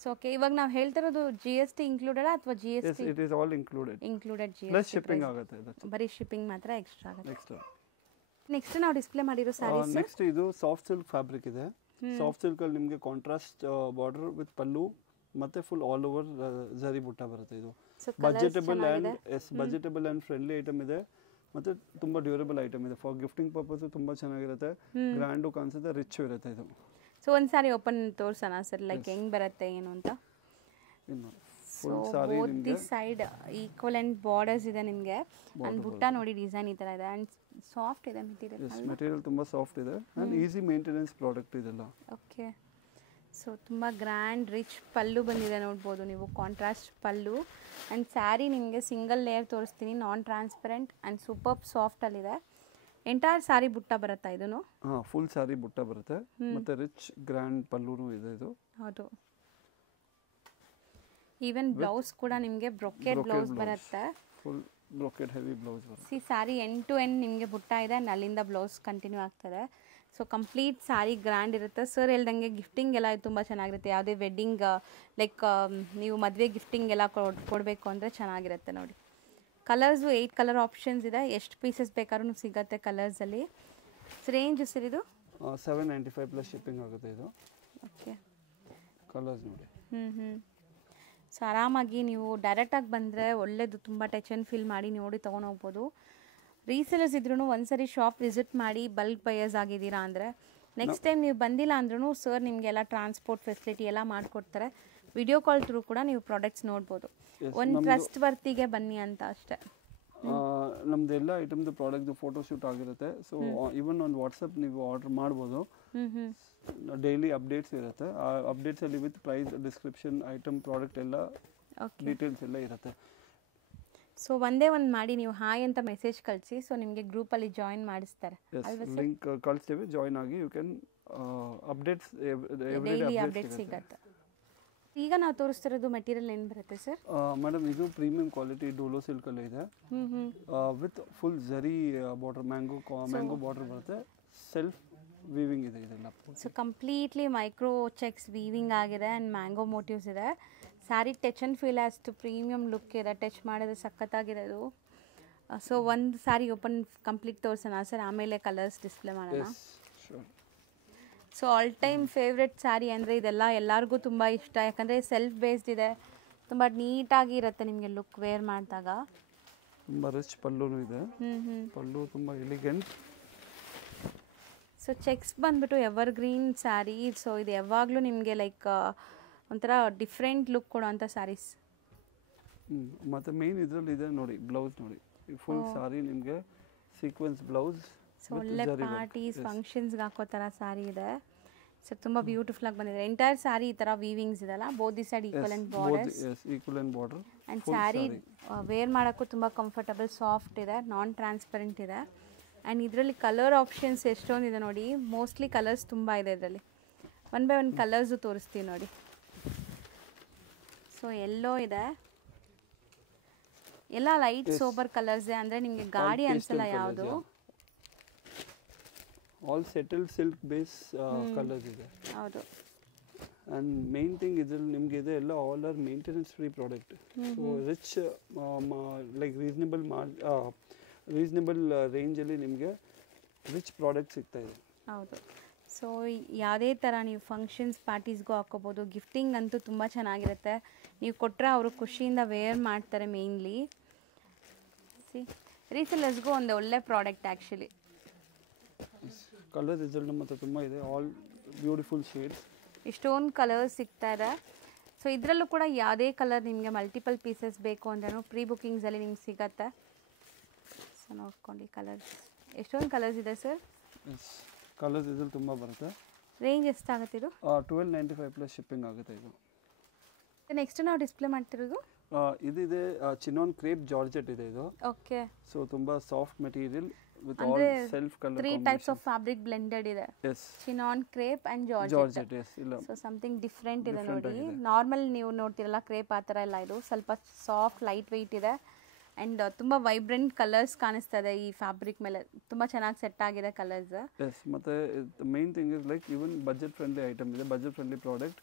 ಸೊ ಓಕೆ, ಇವಾಗ ನಾವು ಹೇಳ್ತಿರೋದು GST ಇನ್ಕ್ಲೂಡೆಡ್ ಅಥವಾ GST? It is all included GST plus shipping ಆಗುತ್ತೆ. ಬರೀ ಶಿಪ್ಪಿಂಗ್ ಮಾತ್ರ ಎಕ್ಸ್ಟ್ರಾ ಆಗುತ್ತೆ. ನೆಕ್ಸ್ಟ್ ನಾವು ಡಿಸ್ಪ್ಲೇ ಮಾಡಿರೋ ಸ್ಯಾರೀಸ್. ನೆಕ್ಸ್ಟ್ ಇದು ಸಾಫ್ಟ್ ಸಿಲ್ಕ್ ಫ್ಯಾಬ್ರಿಕ್ ಇದೆ. ಸಾಫ್ಟ್ ಸಿಲ್ಕ್ ಅಲ್ಲಿ ನಿಮಗೆ ಕಾಂಟ್ರಾಸ್ಟ್ ಬಾರ್ಡರ್ ವಿತ್ ಪಲ್ಲು ಮತ್ತೆ ಫುಲ್ ಆಲ್ ಓವರ್ ಜರಿ ಬುಟ್ಟ ಬರುತ್ತೆ. ಇದು ಬಜೆಟಬಲ್ ಅಂಡ್ ಫ್ರೆಂಡ್ಲಿ ಐಟಮ್ ಇದೆ. ಮತ್ತೆ ತುಂಬಾ ಡ್ಯೂರಬಲ್ ಐಟಮ್ ಇದೆ. ಫಾರ್ ಗಿಫ್ಟಿಂಗ್ ಪರ್ಪಸ್ ತುಂಬಾ ಚೆನ್ನಾಗಿರುತ್ತೆ. ಗ್ರ್ಯಾಂಡು ಕಾಣಿಸುತ್ತೆ, ರಿಚ್ ಇರುತ್ತೆ ಇದು. ಸೊ ಒಂದು ಸಾರಿ ಓಪನ್ ತೋರ್ಸೋಣ ಸರ್, ಲೈಕ್ ಹೆಂಗ್ ಬರುತ್ತೆ ಏನು ಅಂತ. So both the side equivalent borders ಇದೆ ನಿಮಗೆ. ಅಂಡ್ ಬುಟ್ಟ ನೋಡಿ ಡಿಸೈನ್ ಈ ತರ ಇದೆ. ಅಂಡ್ ಸಾಫ್ಟ್ ಇದೆ ಮೆಟೀರಿಯಲ್ ತುಂಬಾ ಸಾಫ್ಟ್ ಇದೆ ಅಂಡ್ ಈಸಿ ಮೇಂಟೆನೆನ್ಸ್ ಪ್ರಾಡಕ್ಟ್ ಇದೆಲ್ಲ. ಓಕೆ, ಸೊ ತುಂಬ ಗ್ರ್ಯಾಂಡ್ ರಿಚ್ ಪಲ್ಲು ಬಂದಿದೆ ನೋಡ್ಬೋದು ನೀವು, ಕಾಂಟ್ರಾಸ್ಟ್ ಪಲ್ಲು. ಆ್ಯಂಡ್ ಸ್ಯಾರಿ ನಿಮಗೆ ಸಿಂಗಲ್ ಲೇಯರ್ ತೋರಿಸ್ತೀನಿ, ನಾನ್ ಟ್ರಾನ್ಸ್ಪರೆಂಟ್ ಆ್ಯಂಡ್ ಸೂಪರ್ ಸಾಫ್ಟಲ್ಲಿದೆ. ಎಂಟೈರ್ ಸ್ಯಾರಿ ಬುಟ್ಟ ಬರುತ್ತಾ ಇದನ್ನು? ಹಾಂ, ಫುಲ್ ಸ್ಯಾರಿ ಬುಟ್ಟ ಬರುತ್ತೆ. ಮತ್ತು ರಿಚ್ ಗ್ರ್ಯಾಂಡ್ ಪಲ್ಲುನೂ ಇದೆ ಇದು. ಹೌದು, ಈವನ್ ಬ್ಲೌಸ್ ಕೂಡ ನಿಮಗೆ ಬ್ರೊಕೆಟ್ ಬ್ಲೌಸ್ ಬರುತ್ತೆ. ಫುಲ್ ಬ್ರೊಕೆಟ್ ಹೆವಿ ಬ್ಲೌಸ್ ಬರುತ್ತೆ. ಸ್ಯಾರಿ ಎಂಡ್ ಟು ಎಂಡ್ ನಿಮಗೆ ಬುಟ್ಟ ಇದೆ ಆ್ಯಂಡ್ ಅಲ್ಲಿಂದ ಬ್ಲೌಸ್ ಕಂಟಿನ್ಯೂ ಆಗ್ತದೆ. ಸೊ ಕಂಪ್ಲೀಟ್ ಸ್ಯಾರಿ ಗ್ರ್ಯಾಂಡ್ ಇರುತ್ತೆ. ಸರ್ ಹೇಳ್ದಂಗೆ ಗಿಫ್ಟಿಂಗ್ ಎಲ್ಲ ತುಂಬ ಚೆನ್ನಾಗಿರುತ್ತೆ. ಯಾವುದೇ ವೆಡ್ಡಿಂಗ್ ಲೈಕ್ ನೀವು ಮದುವೆ ಗಿಫ್ಟಿಂಗ್ ಎಲ್ಲ ಕೊಡಬೇಕು ಅಂದರೆ ಚೆನ್ನಾಗಿರುತ್ತೆ ನೋಡಿ. ಕಲರ್ಸು 8 ಕಲರ್ ಆಪ್ಷನ್ಸ್ ಇದೆ. ಎಷ್ಟು ಪೀಸಸ್ ಬೇಕಾದ್ರೂ ಸಿಗುತ್ತೆ ಕಲರ್ಸಲ್ಲಿ. ರೇಂಜು ಸರ್ ಇದು 795 ಪ್ಲಸ್ ಶಿಪ್ಪಿಂಗ್ ಆಗುತ್ತೆ ಇದು. ಓಕೆ, ಕಲರ್ಸ್ ನೋಡಿ. ಸೊ ಆರಾಮಾಗಿ ನೀವು ಡೈರೆಕ್ಟಾಗಿ ಬಂದರೆ ಒಳ್ಳೆಯದು. ತುಂಬ ಟಚ್ ಆ್ಯಂಡ್ ಫೀಲ್ ಮಾಡಿ ನೋಡಿ ತೊಗೊಂಡು ಹೋಗ್ಬೋದು. ರೀಸೇಲರ್ಸ್ ಇದ್ರೂ ಒಂದ್ಸರಿ ಶಾಪ್ ವಿಸಿಟ್ ಮಾಡಿ ಬಲ್ಕ್ ಬಯರ್ಸ್ ಆಗಿದ್ದೀರಾ ಅಂದರೆ ನೆಕ್ಸ್ಟ್ ಟೈಮ್ ನೀವು ಬಂದಿಲ್ಲ ಅಂದ್ರೂ ಸರ್ ನಿಮಗೆಲ್ಲ ಟ್ರಾನ್ಸ್ಪೋರ್ಟ್ ಫೆಸಿಲಿಟಿ ಎಲ್ಲ ಮಾಡಿಕೊಡ್ತಾರೆ. ವಿಡಿಯೋ ಕಾಲ್ ಥ್ರೂ ಕೂಡ ನೀವು ಪ್ರಾಡಕ್ಟ್ಸ್ ನೋಡ್ಬೋದು. ಒಂದು ಟ್ರಸ್ಟ್ ವರ್ತಿಗೆ ಬನ್ನಿ ಅಂತ ಅಷ್ಟೇ. ನಮ್ದೆಲ್ಲ ಐಟಮ್ದು ಪ್ರಾಡಕ್ಟ್ದು ಫೋಟೋ ಶೂಟ್ ಆಗಿರುತ್ತೆ. ಸೊ ಈವನ್ ಒಂದು ವಾಟ್ಸಪ್ ನೀವು ಆರ್ಡರ್ ಮಾಡ್ಬೋದು. ಡೈಲಿ ಅಪ್ಡೇಟ್ಸ್ ಇರುತ್ತೆ. ಆ ಅಪ್ಡೇಟ್ಸಲ್ಲಿ with price, description, item, product ಎಲ್ಲ ಡೀಟೇಲ್ಸ್ ಎಲ್ಲ ಇರುತ್ತೆ. ಸೊ ಒಂದೇ ಒಂದು ಮಾಡಿ ನೀವು ಹಾಯ್ ಅಂತ ಮೆಸೇಜ್ ಕಳಿಸಿ. ಸೊ ನಿಮಗೆ ಗ್ರೂಪಲ್ಲಿ ಜಾಯಿನ್ ಮಾಡಿಸ್ತಾರೆ. ಲಿಂಕ್ ಕಳಿಸ್ತೀವಿ, ಜಾಯಿನ್ ಆಗಿ you can updates daily update ಸಿಗುತ್ತೆ. ಈಗ ನಾವು ತೋರಿಸ್ತಿರೋದು ಮೆಟೀರಿಯಲ್ ಏನು ಬರುತ್ತೆ ಸರ್? ಮೇಡಮ್ ಇದು ಪ್ರೀಮಿಯಂ ಕ್ವಾಲಿಟಿ ಡೋಲೋ ಸಿಲ್ಕಲ್ಲಿ ಇದೆ. With full zari border, mango border ಬರುತ್ತೆ. ಸೆಲ್ಫ್ ವೀವಿಂಗ್ ಇದೆ ಇದೆಲ್ಲ. So completely micro checks weaving ಆಗಿದೆ ಆ್ಯಂಡ್ ಮ್ಯಾಂಗೋ ಮೋಟಿವ್ಸ್ ಇದೆ. ಸ್ಯಾರಿ ಟಚ್ ಆ್ಯಂಡ್ ಫೀಲ್ ಅಷ್ಟು ಪ್ರೀಮಿಯಂ ಲುಕ್ ಇದೆ. ಟಚ್ ಮಾಡಿದ್ರೆ ಸಖತ್ತಾಗಿರೋದು. ಸೊ ಒಂದು ಸ್ಯಾರಿ ಓಪನ್ ಕಂಪ್ಲೀಟ್ ತೋರಿಸೋಣ ಸರ್, ಆಮೇಲೆ ಕಲರ್ಸ್ ಡಿಸ್ಪ್ಲೇ ಮಾಡೋಣ. So all time favourite sari ಅಂದರೆ ಇದೆಲ್ಲ ಎಲ್ಲರಿಗೂ ತುಂಬ ಇಷ್ಟ. ಯಾಕಂದರೆ ಸೆಲ್ಫ್ ಬೇಸ್ಡ್ ಇದೆ, ತುಂಬ ನೀಟಾಗಿ ಇರುತ್ತೆ ನಿಮಗೆ ಲುಕ್ ವೇರ್ ಮಾಡಿದಾಗ. ತುಂಬ ರಿಚ್ ಪಲ್ಲುನೂ ಇದೆ. ಪಲ್ಲು ತುಂಬ ಎಲಿಗೆಂಟ್. ಸೊ ಚೆಕ್ಸ್ ಬಂದ್ಬಿಟ್ಟು ಎವರ್ ಗ್ರೀನ್ ಸ್ಯಾರಿ. ಸೊ ಇದು ಯಾವಾಗಲೂ ನಿಮಗೆ ಲೈಕ್ ಒಂಥರ ಡಿಫ್ರೆಂಟ್ ಲುಕ್ ಕೊಡೋವಂಥ ಸ್ಯಾರೀಸ್. ಮತ್ತು ಮೇನ್ ಇದರಲ್ಲಿ ಇದೆ ನೋಡಿ, ಬ್ಲೌಸ್ ನೋಡಿ. ಫುಲ್ ಸ್ಯಾರಿ ನಿಮಗೆ ಸೀಕ್ವೆನ್ಸ್ ಬ್ಲೌಸ್. ಸೊ ಒಳ್ಳೆ ಪಾರ್ಟೀಸ್ ಫಂಕ್ಷನ್ಸ್ಗೆ ಹಾಕೋ ಥರ ಸ್ಯಾರಿ ಇದೆ. ಸೊ ತುಂಬ ಬ್ಯೂಟಿಫುಲ್ ಆಗಿ ಬಂದಿದೆ. ಎಂಟೈರ್ ಸ್ಯಾರಿ ಈ ಥರ ವೀವಿಂಗ್ಸ್ ಇದೆಲ್ಲ. Both the side equivalent borders and sari wear ಮಾಡೋಕ್ಕೂ ತುಂಬ ಕಂಫರ್ಟಬಲ್, ಸಾಫ್ಟ್ ಇದೆ, ನಾನ್ ಟ್ರಾನ್ಸ್ಪರೆಂಟ್ ಇದೆ. ಆ್ಯಂಡ್ ಇದರಲ್ಲಿ ಕಲರ್ ಆಪ್ಷನ್ಸ್ ಎಷ್ಟೊಂದಿದೆ ನೋಡಿ. ಮೋಸ್ಟ್ಲಿ ಕಲರ್ಸ್ ತುಂಬ ಇದೆ ಇದರಲ್ಲಿ. ಒನ್ ಬೈ ಒನ್ ಕಲರ್ಸು ತೋರಿಸ್ತೀವಿ ನೋಡಿ. ಸೊ ಎಲ್ಲೋ ಇದೆ, ಎಲ್ಲ ಲೈಟ್ ಸೋಬರ್ ಕಲರ್ಸ್ ಇದೆ. ಅಂದರೆ ನಿಮಗೆ ಗಾಡಿ ಅನ್ಸಲ್ಲ ಯಾವುದು. All settle silk base colours ಇದೆ. ಹೌದು. ಆ್ಯಂಡ್ ಮೇನ್ ಥಿಂಗ್ ಇದ್ರಲ್ಲಿ ನಿಮಗೆ ಇದೆ ಎಲ್ಲ all are maintenance free product. So rich like reasonable ರೇಂಜಲ್ಲಿ ನಿಮಗೆ ರಿಚ್ ಪ್ರಾಡಕ್ಟ್ ಸಿಗ್ತಾ ಇದೆ. ಹೌದು. ಸೊ ಯಾವುದೇ ಥರ ನೀವು ಫಂಕ್ಷನ್ಸ್ ಪಾರ್ಟೀಸ್ಗೂ ಹಾಕೋಬೋದು. ಗಿಫ್ಟಿಂಗ್ ಅಂತೂ ತುಂಬ ಚೆನ್ನಾಗಿರುತ್ತೆ. ನೀವು ಕೊಟ್ಟರೆ ಅವರು ಖುಷಿಯಿಂದ ವೇರ್ ಮಾಡ್ತಾರೆ. ಮೇಯ್ನ್ಲಿ ರೀಸೆಲ್ಲರ್ಸ್ಗೂ ಒಂದು ಒಳ್ಳೆ ಪ್ರಾಡಕ್ಟ್ ಆ್ಯಕ್ಚುಲಿ. ಕಲರ್ ರಿಸಲ್ಟ್ ನಮ್ಮ ಹತ್ರ ತುಂಬ ಇದೆ. All beautiful shades. ಇಷ್ಟೊಂದು ಕಲರ್ಸ್ ಸಿಗ್ತಾ ಇದೆ. ಸೊ ಇದರಲ್ಲೂ ಕೂಡ ಯಾವುದೇ ಕಲರ್ ನಿಮಗೆ ಮಲ್ಟಿಪಲ್ ಪೀಸಸ್ ಬೇಕು ಅಂದ್ರೂ ಪ್ರೀ ಬುಕ್ಕಿಂಗ್ಸಲ್ಲಿ ನಿಮ್ಗೆ ಸಿಗತ್ತೆ. ಸೊ ನೋಡ್ಕೊಂಡು ಕಲರ್ಸ್ ಎಷ್ಟೊಂದು ಕಲರ್ಸ್ ಇದೆ ಸರ್. ಕಲರ್ಸ್ ಇದ್ರಲ್ಲಿ ತುಂಬ ಬರುತ್ತೆ. ರೇಂಜ್ ಎಷ್ಟಾಗುತ್ತೆ ಇದು? 1295 ಪ್ಲಸ್ ಶಿಪ್ಪಿಂಗ್ ಆಗುತ್ತೆ ಇದು. ನೆಕ್ಸ್ಟ್ ನಾವು ಡಿಸ್ಪ್ಲೇ ಮಾಡ್ತಿರೋದು ಇದಿದೆ ಚಿನಾನ್ ಕ್ರೇಪ್ ಜಾರ್ಜೆಟ್ ಇದೆ ಇದು. ಓಕೆ. ಸೊ ತುಂಬಾ ಸಾಫ್ಟ್ ಮೆಟೀರಿಯಲ್ ವಿತ್ ಆಲ್ ಅಂದ್ರೆ self colour 3 types of fabric blended ಇದೆ. Yes. Chinon crepe and georgette. Yes. ಇಲ್ಲ. ಸೊ ಸಮಥಿಂಗ್ ಡಿಫ್ರೆಂಟ್ ಇದೆ ನೋಡಿ. ನಾರ್ಮಲ್ ನೀವು ನೋಡ್ತಿರಲ್ಲ ಕ್ರೇಪ್ ಆ ಥರ ಎಲ್ಲ, ಇದು ಸ್ವಲ್ಪ ಸಾಫ್ಟ್ ಲೈಟ್ ವೆಯ್ಟ್ ಇದೆ ಆ್ಯಂಡ್ ತುಂಬ ವೈಬ್ರೆಂಟ್ ಕಲರ್ಸ್ ಕಾಣಿಸ್ತಾ ಇದೆ ಈ ಫ್ಯಾಬ್ರಿಕ್ ಮೇಲೆ. ತುಂಬ ಚೆನ್ನಾಗಿ ಸೆಟ್ ಆಗಿದೆ ಕಲರ್ಸ್. ಎಸ್. ಮತ್ತೆ main thing is like even budget friendly item ಇದೆ, ಬಜೆಟ್ ಫ್ರೆಂಡ್ಲಿ ಪ್ರಾಡಕ್ಟ್.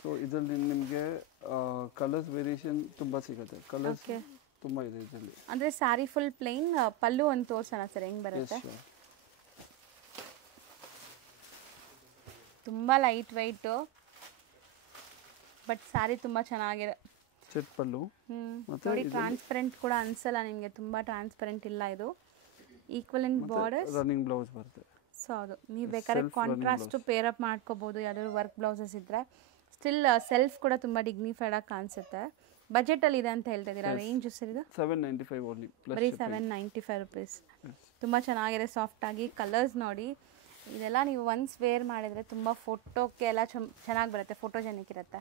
ಸೊ ಇದರಲ್ಲಿ ನಿಮಗೆ ಕಲರ್ಸ್ ವೇರಿಯೇಷನ್ ತುಂಬ ಸಿಗುತ್ತೆ. ಕಲರ್ಸ್ ತುಂಬ ಇದೆ ಇದರಲ್ಲಿ. ಅಂದರೆ ಸ್ಯಾರಿ ಫುಲ್ ಪ್ಲೇನ್, ಪಲ್ಲು ಒಂದು ತೋರ್ಸೋಣ ಸರ್ ಹೆಂಗೆ ಬರುತ್ತೆ. ತುಂಬ ಲೈಟ್ ವೆಯ್ಟು ಬಟ್ ಸ್ಯಾರಿ ತುಂಬ ಚೆನ್ನಾಗಿದೆ. ಸೆಟ್ ಪಲ್ಲು. ನೋಡಿ ಟ್ರಾನ್ಸ್ಪರೆಂಟ್ ಕೂಡ ಅನ್ಸಲ್ಲ ನಿಮಗೆ, ತುಂಬ ಟ್ರಾನ್ಸ್ಪರೆಂಟ್ ಇಲ್ಲ ಇದು. ಈಕ್ವಲೆಂಟ್ ಬಾರ್ಡರ್ಸ್, ರನ್ನಿಂಗ್ ಬ್ಲೌಸ್ ಬರುತ್ತೆ. ಸೊ ಅದು ನೀವು ಬೇಕಾದ್ರೆ ಕಾಂಟ್ರಾಸ್ಟ್ ಪೇರ್ ಅಪ್ ಮಾಡ್ಕೋಬೋದು ಯಾವ್ದಾದ್ರು ವರ್ಕ್ ಬ್ಲೌಸಸ್ ಇದ್ದರೆ. ಸ್ಟಿಲ್ ಸೆಲ್ಫ್ ಕೂಡ ತುಂಬ ಡಿಗ್ನಿಫೈಡ್ ಆಗಿ ಕಾಣಿಸುತ್ತೆ. ಬಜೆಟಲ್ಲಿ ಇದೆ ಅಂತ ಹೇಳ್ತಾ ಇದ್ದೀರಾ, ರೇಂಜ್ ಸರ್ ಇದು 795 ಓನ್ಲಿ, ಬರೀ 795 ರುಪೀಸ್. ತುಂಬ ಚೆನ್ನಾಗಿದೆ ಸಾಫ್ಟ್ ಆಗಿ. ಕಲರ್ಸ್ ನೋಡಿ, ಇದೆಲ್ಲ ನೀವು ಒನ್ಸ್ ವೇರ್ ಮಾಡಿದರೆ ತುಂಬ ಫೋಟೋಕ್ಕೆ ಎಲ್ಲ ಚೆನ್ನಾಗಿ ಬರುತ್ತೆ, ಫೋಟೋಜೆನಿಕ್ ಇರುತ್ತೆ.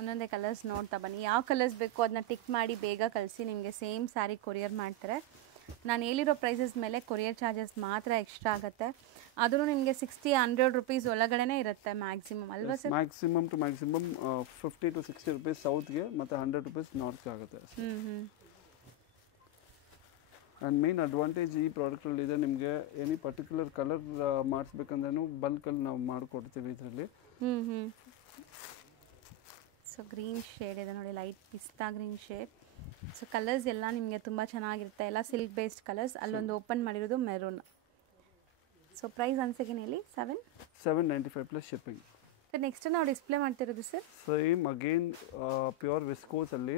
ಒಂದೊಂದೇ ಕಲರ್ಸ್ ನೋಡ್ತಾ ಬನ್ನಿ. ಯಾವ ಕಲರ್ಸ್ ಬೇಕು ಅದನ್ನ ಟಿಕ್ ಮಾಡಿ ಬೇಗ ಕಳಿಸಿ, ನಿಮಗೆ ಸೇಮ್ ಸ್ಯಾರಿ ಕೊರಿಯರ್ ಮಾಡ್ತಾರೆ. ನಾನು ಹೇಳಿರೋ ಪ್ರೈಸಸ್ ಮೇಲೆ ಕೊರಿಯರ್ ಚಾರ್ಜಸ್ ಮಾತ್ರ ಎಕ್ಸ್ಟ್ರಾ ಆಗುತ್ತೆ. ಆದರೂ ನಿಮಗೆ 60-100 ರುಪೀಸ್ ಒಳಗಡೆನೇ ಇರುತ್ತೆ ಮ್ಯಾಕ್ಸಿಮಮ್, ಅಲ್ವಾ sir? Maximum to maximum 50 to 60 rupees ಸೌತ್ಗೆ ಮತ್ತು 100 ರುಪೀಸ್ ನಾರ್ತ್ಗೆ ಆಗುತ್ತೆ. ಆ್ಯಂಡ್ ಮೇನ್ ಅಡ್ವಾಂಟೇಜ್ ಈ ಪ್ರಾಡಕ್ಟಲ್ಲಿ ಇದೆ, ನಿಮಗೆ ಎನಿ ಪರ್ಟಿಕ್ಯುಲರ್ ಕಲರ್ ಮಾಡಿಸ್ಬೇಕಂದ್ರೂ ಬಲ್ಕಲ್ಲಿ ನಾವು ಮಾಡಿಕೊಡ್ತೀವಿ ಇದರಲ್ಲಿ. ಸೊ ಗ್ರೀನ್ ಶೇಡ್ ಇದೆ ನೋಡಿ, ಲೈಟ್ ಪಿಸ್ತಾ ಗ್ರೀನ್ ಶೇಡ್. ಸೊ ಕಲರ್ಸ್ ಎಲ್ಲ ನಿಮಗೆ ತುಂಬ ಚೆನ್ನಾಗಿರುತ್ತೆ, ಎಲ್ಲ ಸಿಲ್ಕ್ ಬೇಸ್ಡ್ ಕಲರ್ಸ್. ಅಲ್ಲೊಂದು ಓಪನ್ ಮಾಡಿರೋದು maroon. So price once again ಹೇಳಿ. 795 ಪ್ಲಸ್ ಶಿಪ್ಪಿಂಗ್. ನೆಕ್ಸ್ಟ್ ನಾವು ಡಿಸ್ಪ್ಲೇ ಮಾಡ್ತಿರೋದು sir same again pure viscose ಅಲ್ಲಿ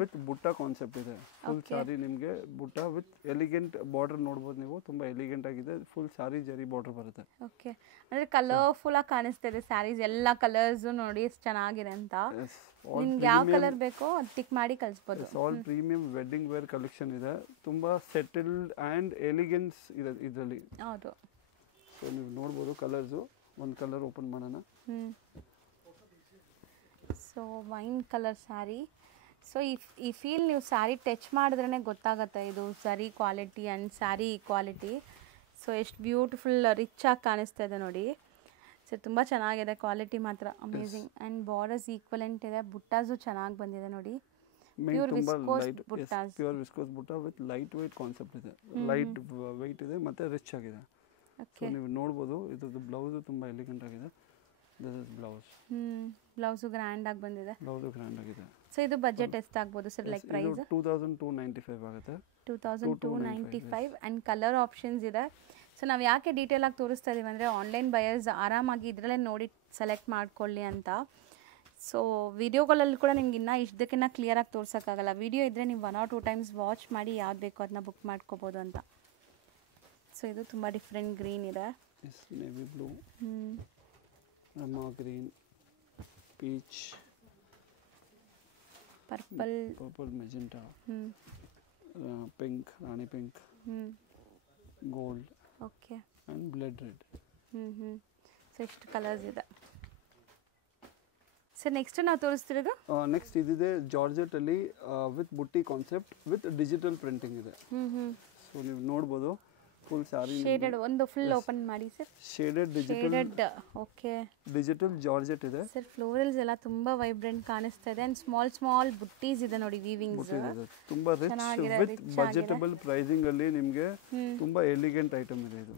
ವಿತ್ ಬುಟ್ಟ ಕಾನ್ಸೆಪ್ಟ್ ಇದೆ. ಫುಲ್ ಸಾರಿ ನಿಮಗೆ ಬುಟ್ಟ ವಿತ್ ಎಲಿಗೆಂಟ್ ಬಾರ್ಡರ್ ನೋಡ್ಬೋದು ನೀವು, ತುಂಬಾ ಎಲಿಗೆಂಟ್ ಆಗಿದೆ. ಫುಲ್ ಸಾರಿ ಜರಿ ಬಾರ್ಡರ್ ಬರುತ್ತೆ. ಓಕೆ. ಅಂದ್ರೆ ಕಲರ್ಫುಲ್ ಆಗಿ ಕಾಣಿಸ್ತಾ ಇದೆ ಸ್ಯಾರೀಸ್, ಎಲ್ಲ ಕಲರ್ಸ್ ನೋಡಿ ಎಷ್ಟು ಚೆನ್ನಾಗಿದೆ ಅಂತ. ನಿಮ್ಗೆ ಯಾವ ಕಲರ್ ಬೇಕೋ ಅದು ಟಿಕ್ ಮಾಡಿ ಕಳಿಸ್ಬೋದು. All premium wedding wear collection ಇದೆ, ತುಂಬಾ ಸೆಟಲ್ಡ್ ಆ್ಯಂಡ್ ಎಲಿಗೆನ್ಸ್ ಇದೆ ಇದರಲ್ಲಿ. ಹೌದು. ಸೊ ನೀವು ನೋಡ್ಬೋದು ಕಲರ್ಸು. ಒಂದು ಕಲರ್ ಓಪನ್ ಮಾಡೋಣ. So wine colour sari. So ಈ ಫೀಲ್ ನೀವು ಸ್ಯಾರಿ ಟಚ್ ಮಾಡಿದ್ರೇ ಗೊತ್ತಾಗುತ್ತೆ ಇದು sari quality and sari quality. So ಎಷ್ಟು ಬ್ಯೂಟಿಫುಲ್ ರಿಚ್ ಆಗಿ ಕಾಣಿಸ್ತಾ ಇದೆ ನೋಡಿ. ಸೊ ತುಂಬ ಚೆನ್ನಾಗಿದೆ, ಕ್ವಾಲಿಟಿ ಮಾತ್ರ ಅಮೇಝಿಂಗ್. ಆ್ಯಂಡ್ ಬಾರ್ಡರ್ಸ್ ಈಕ್ವಲೆಂಟ್ ಇದೆ, ಬುಟ್ಟಾಸು ಚೆನ್ನಾಗಿ ಬಂದಿದೆ ನೋಡಿ. Pure viscose buttas. Pure viscose butta with light weight concept ಇದೆ, ಲೈಟ್ ವೆಯ್ಟ್ ಇದೆ ಮತ್ತು ರಿಚ್ ಆಗಿದೆ. ಸೊ ನೀವು ನೋಡ್ಬೋದು ಇದ್ರದ್ದು ಬ್ಲೌಸು ತುಂಬ ಎಲಿಗೆಂಟ್ ಆಗಿದೆ. This is blouse. Blouse grand ಆಗಿ ಬಂದಿದೆ. ಬ್ಲೌಸು ಗ್ರ್ಯಾಂಡ್ ಆಗಿದೆ. ಸೊ ಇದು ಬಜೆಟ್ ಎಷ್ಟಾಗ್ಬೋದು ಸರ್? ಲೈಕ್ ಪ್ರೈಸ್ 2295 ಆಗುತ್ತೆ. 2295 ಆ್ಯಂಡ್ ಕಲರ್ ಆಪ್ಷನ್ಸ್ ಇದೆ. ಸೊ ನಾವು ಯಾಕೆ ಡೀಟೇಲ್ ಆಗಿ ತೋರಿಸ್ತಾ ಇದೀವಿ ಅಂದರೆ ಆನ್ಲೈನ್ ಬಯರ್ಸ್ ಆರಾಮಾಗಿ ಇದರಲ್ಲೇ ನೋಡಿ ಸೆಲೆಕ್ಟ್ ಮಾಡ್ಕೊಳ್ಳಿ ಅಂತ. ಸೊ ವಿಡಿಯೋಗಳಲ್ಲಿ ಕೂಡ ನಿಮ್ಗೆ ಇನ್ನೂ ಇಷ್ಟಕ್ಕಿಂತ ಕ್ಲಿಯರಾಗಿ ತೋರ್ಸೋಕ್ಕಾಗಲ್ಲ. ವಿಡಿಯೋ ಇದ್ದರೆ ನೀವು 1 or 2 times ವಾಚ್ ಮಾಡಿ ಯಾವ್ದು ಬೇಕೋ ಅದನ್ನ ಬುಕ್ ಮಾಡ್ಕೋಬೋದು ಅಂತ. ಸೊ ಇದು ತುಂಬ ಡಿಫ್ರೆಂಟ್ ಗ್ರೀನ್ ಇದೆ. Navy blue, Rama green, peach, purple magenta, pink, Rani pink, gold, okay, and blood red. So ಇಷ್ಟು ಕಲರ್ಸ್ ಇದೆ. ಸರ್ ನೆಕ್ಸ್ಟ್ ನಾವು ತೋರಿಸ್ತಿರೋದು ನೆಕ್ಸ್ಟ್ ಇದಿದೆ ಜಾರ್ಜೆಟಲ್ಲಿ ವಿತ್ ಬುಟ್ಟಿ ಕಾನ್ಸೆಪ್ಟ್ ವಿತ್ ಡಿಜಿಟಲ್ ಪ್ರಿಂಟಿಂಗ್ ಇದೆ. ಸೊ ನೀವು ನೋಡ್ಬೋದು ಫುಲ್ ಸಾರಿ ಶೇಡೆಡ್. ಒಂದು ಫುಲ್ ಓಪನ್ ಮಾಡಿ sir. Shaded digital. Okay. Digital georgette ಇದೆ ಸರ್. ಫ್ಲೋರಲ್ಸ್ ಎಲ್ಲ ತುಂಬಾ ವೈಬ್ರೆಂಟ್ ಕಾಣಿಸ್ತಾ ಇದೆ ಅಂಡ್ ಸ್ಮಾಲ್ ಬುಟ್ಟೀಸ್ ಇದೆ ನೋಡಿ, ವೀವಿಂಗ್ಸ್. ತುಂಬಾ ರಿಚ್ ವಿತ್ ಬಜೆಟಬಲ್ ಪ್ರೈಸಿಂಗ್ ಅಲ್ಲಿ ನಿಮಗೆ ತುಂಬಾ ಎಲಿಗೆಂಟ್ ಐಟಮ್ ಇದೆ ಇದು.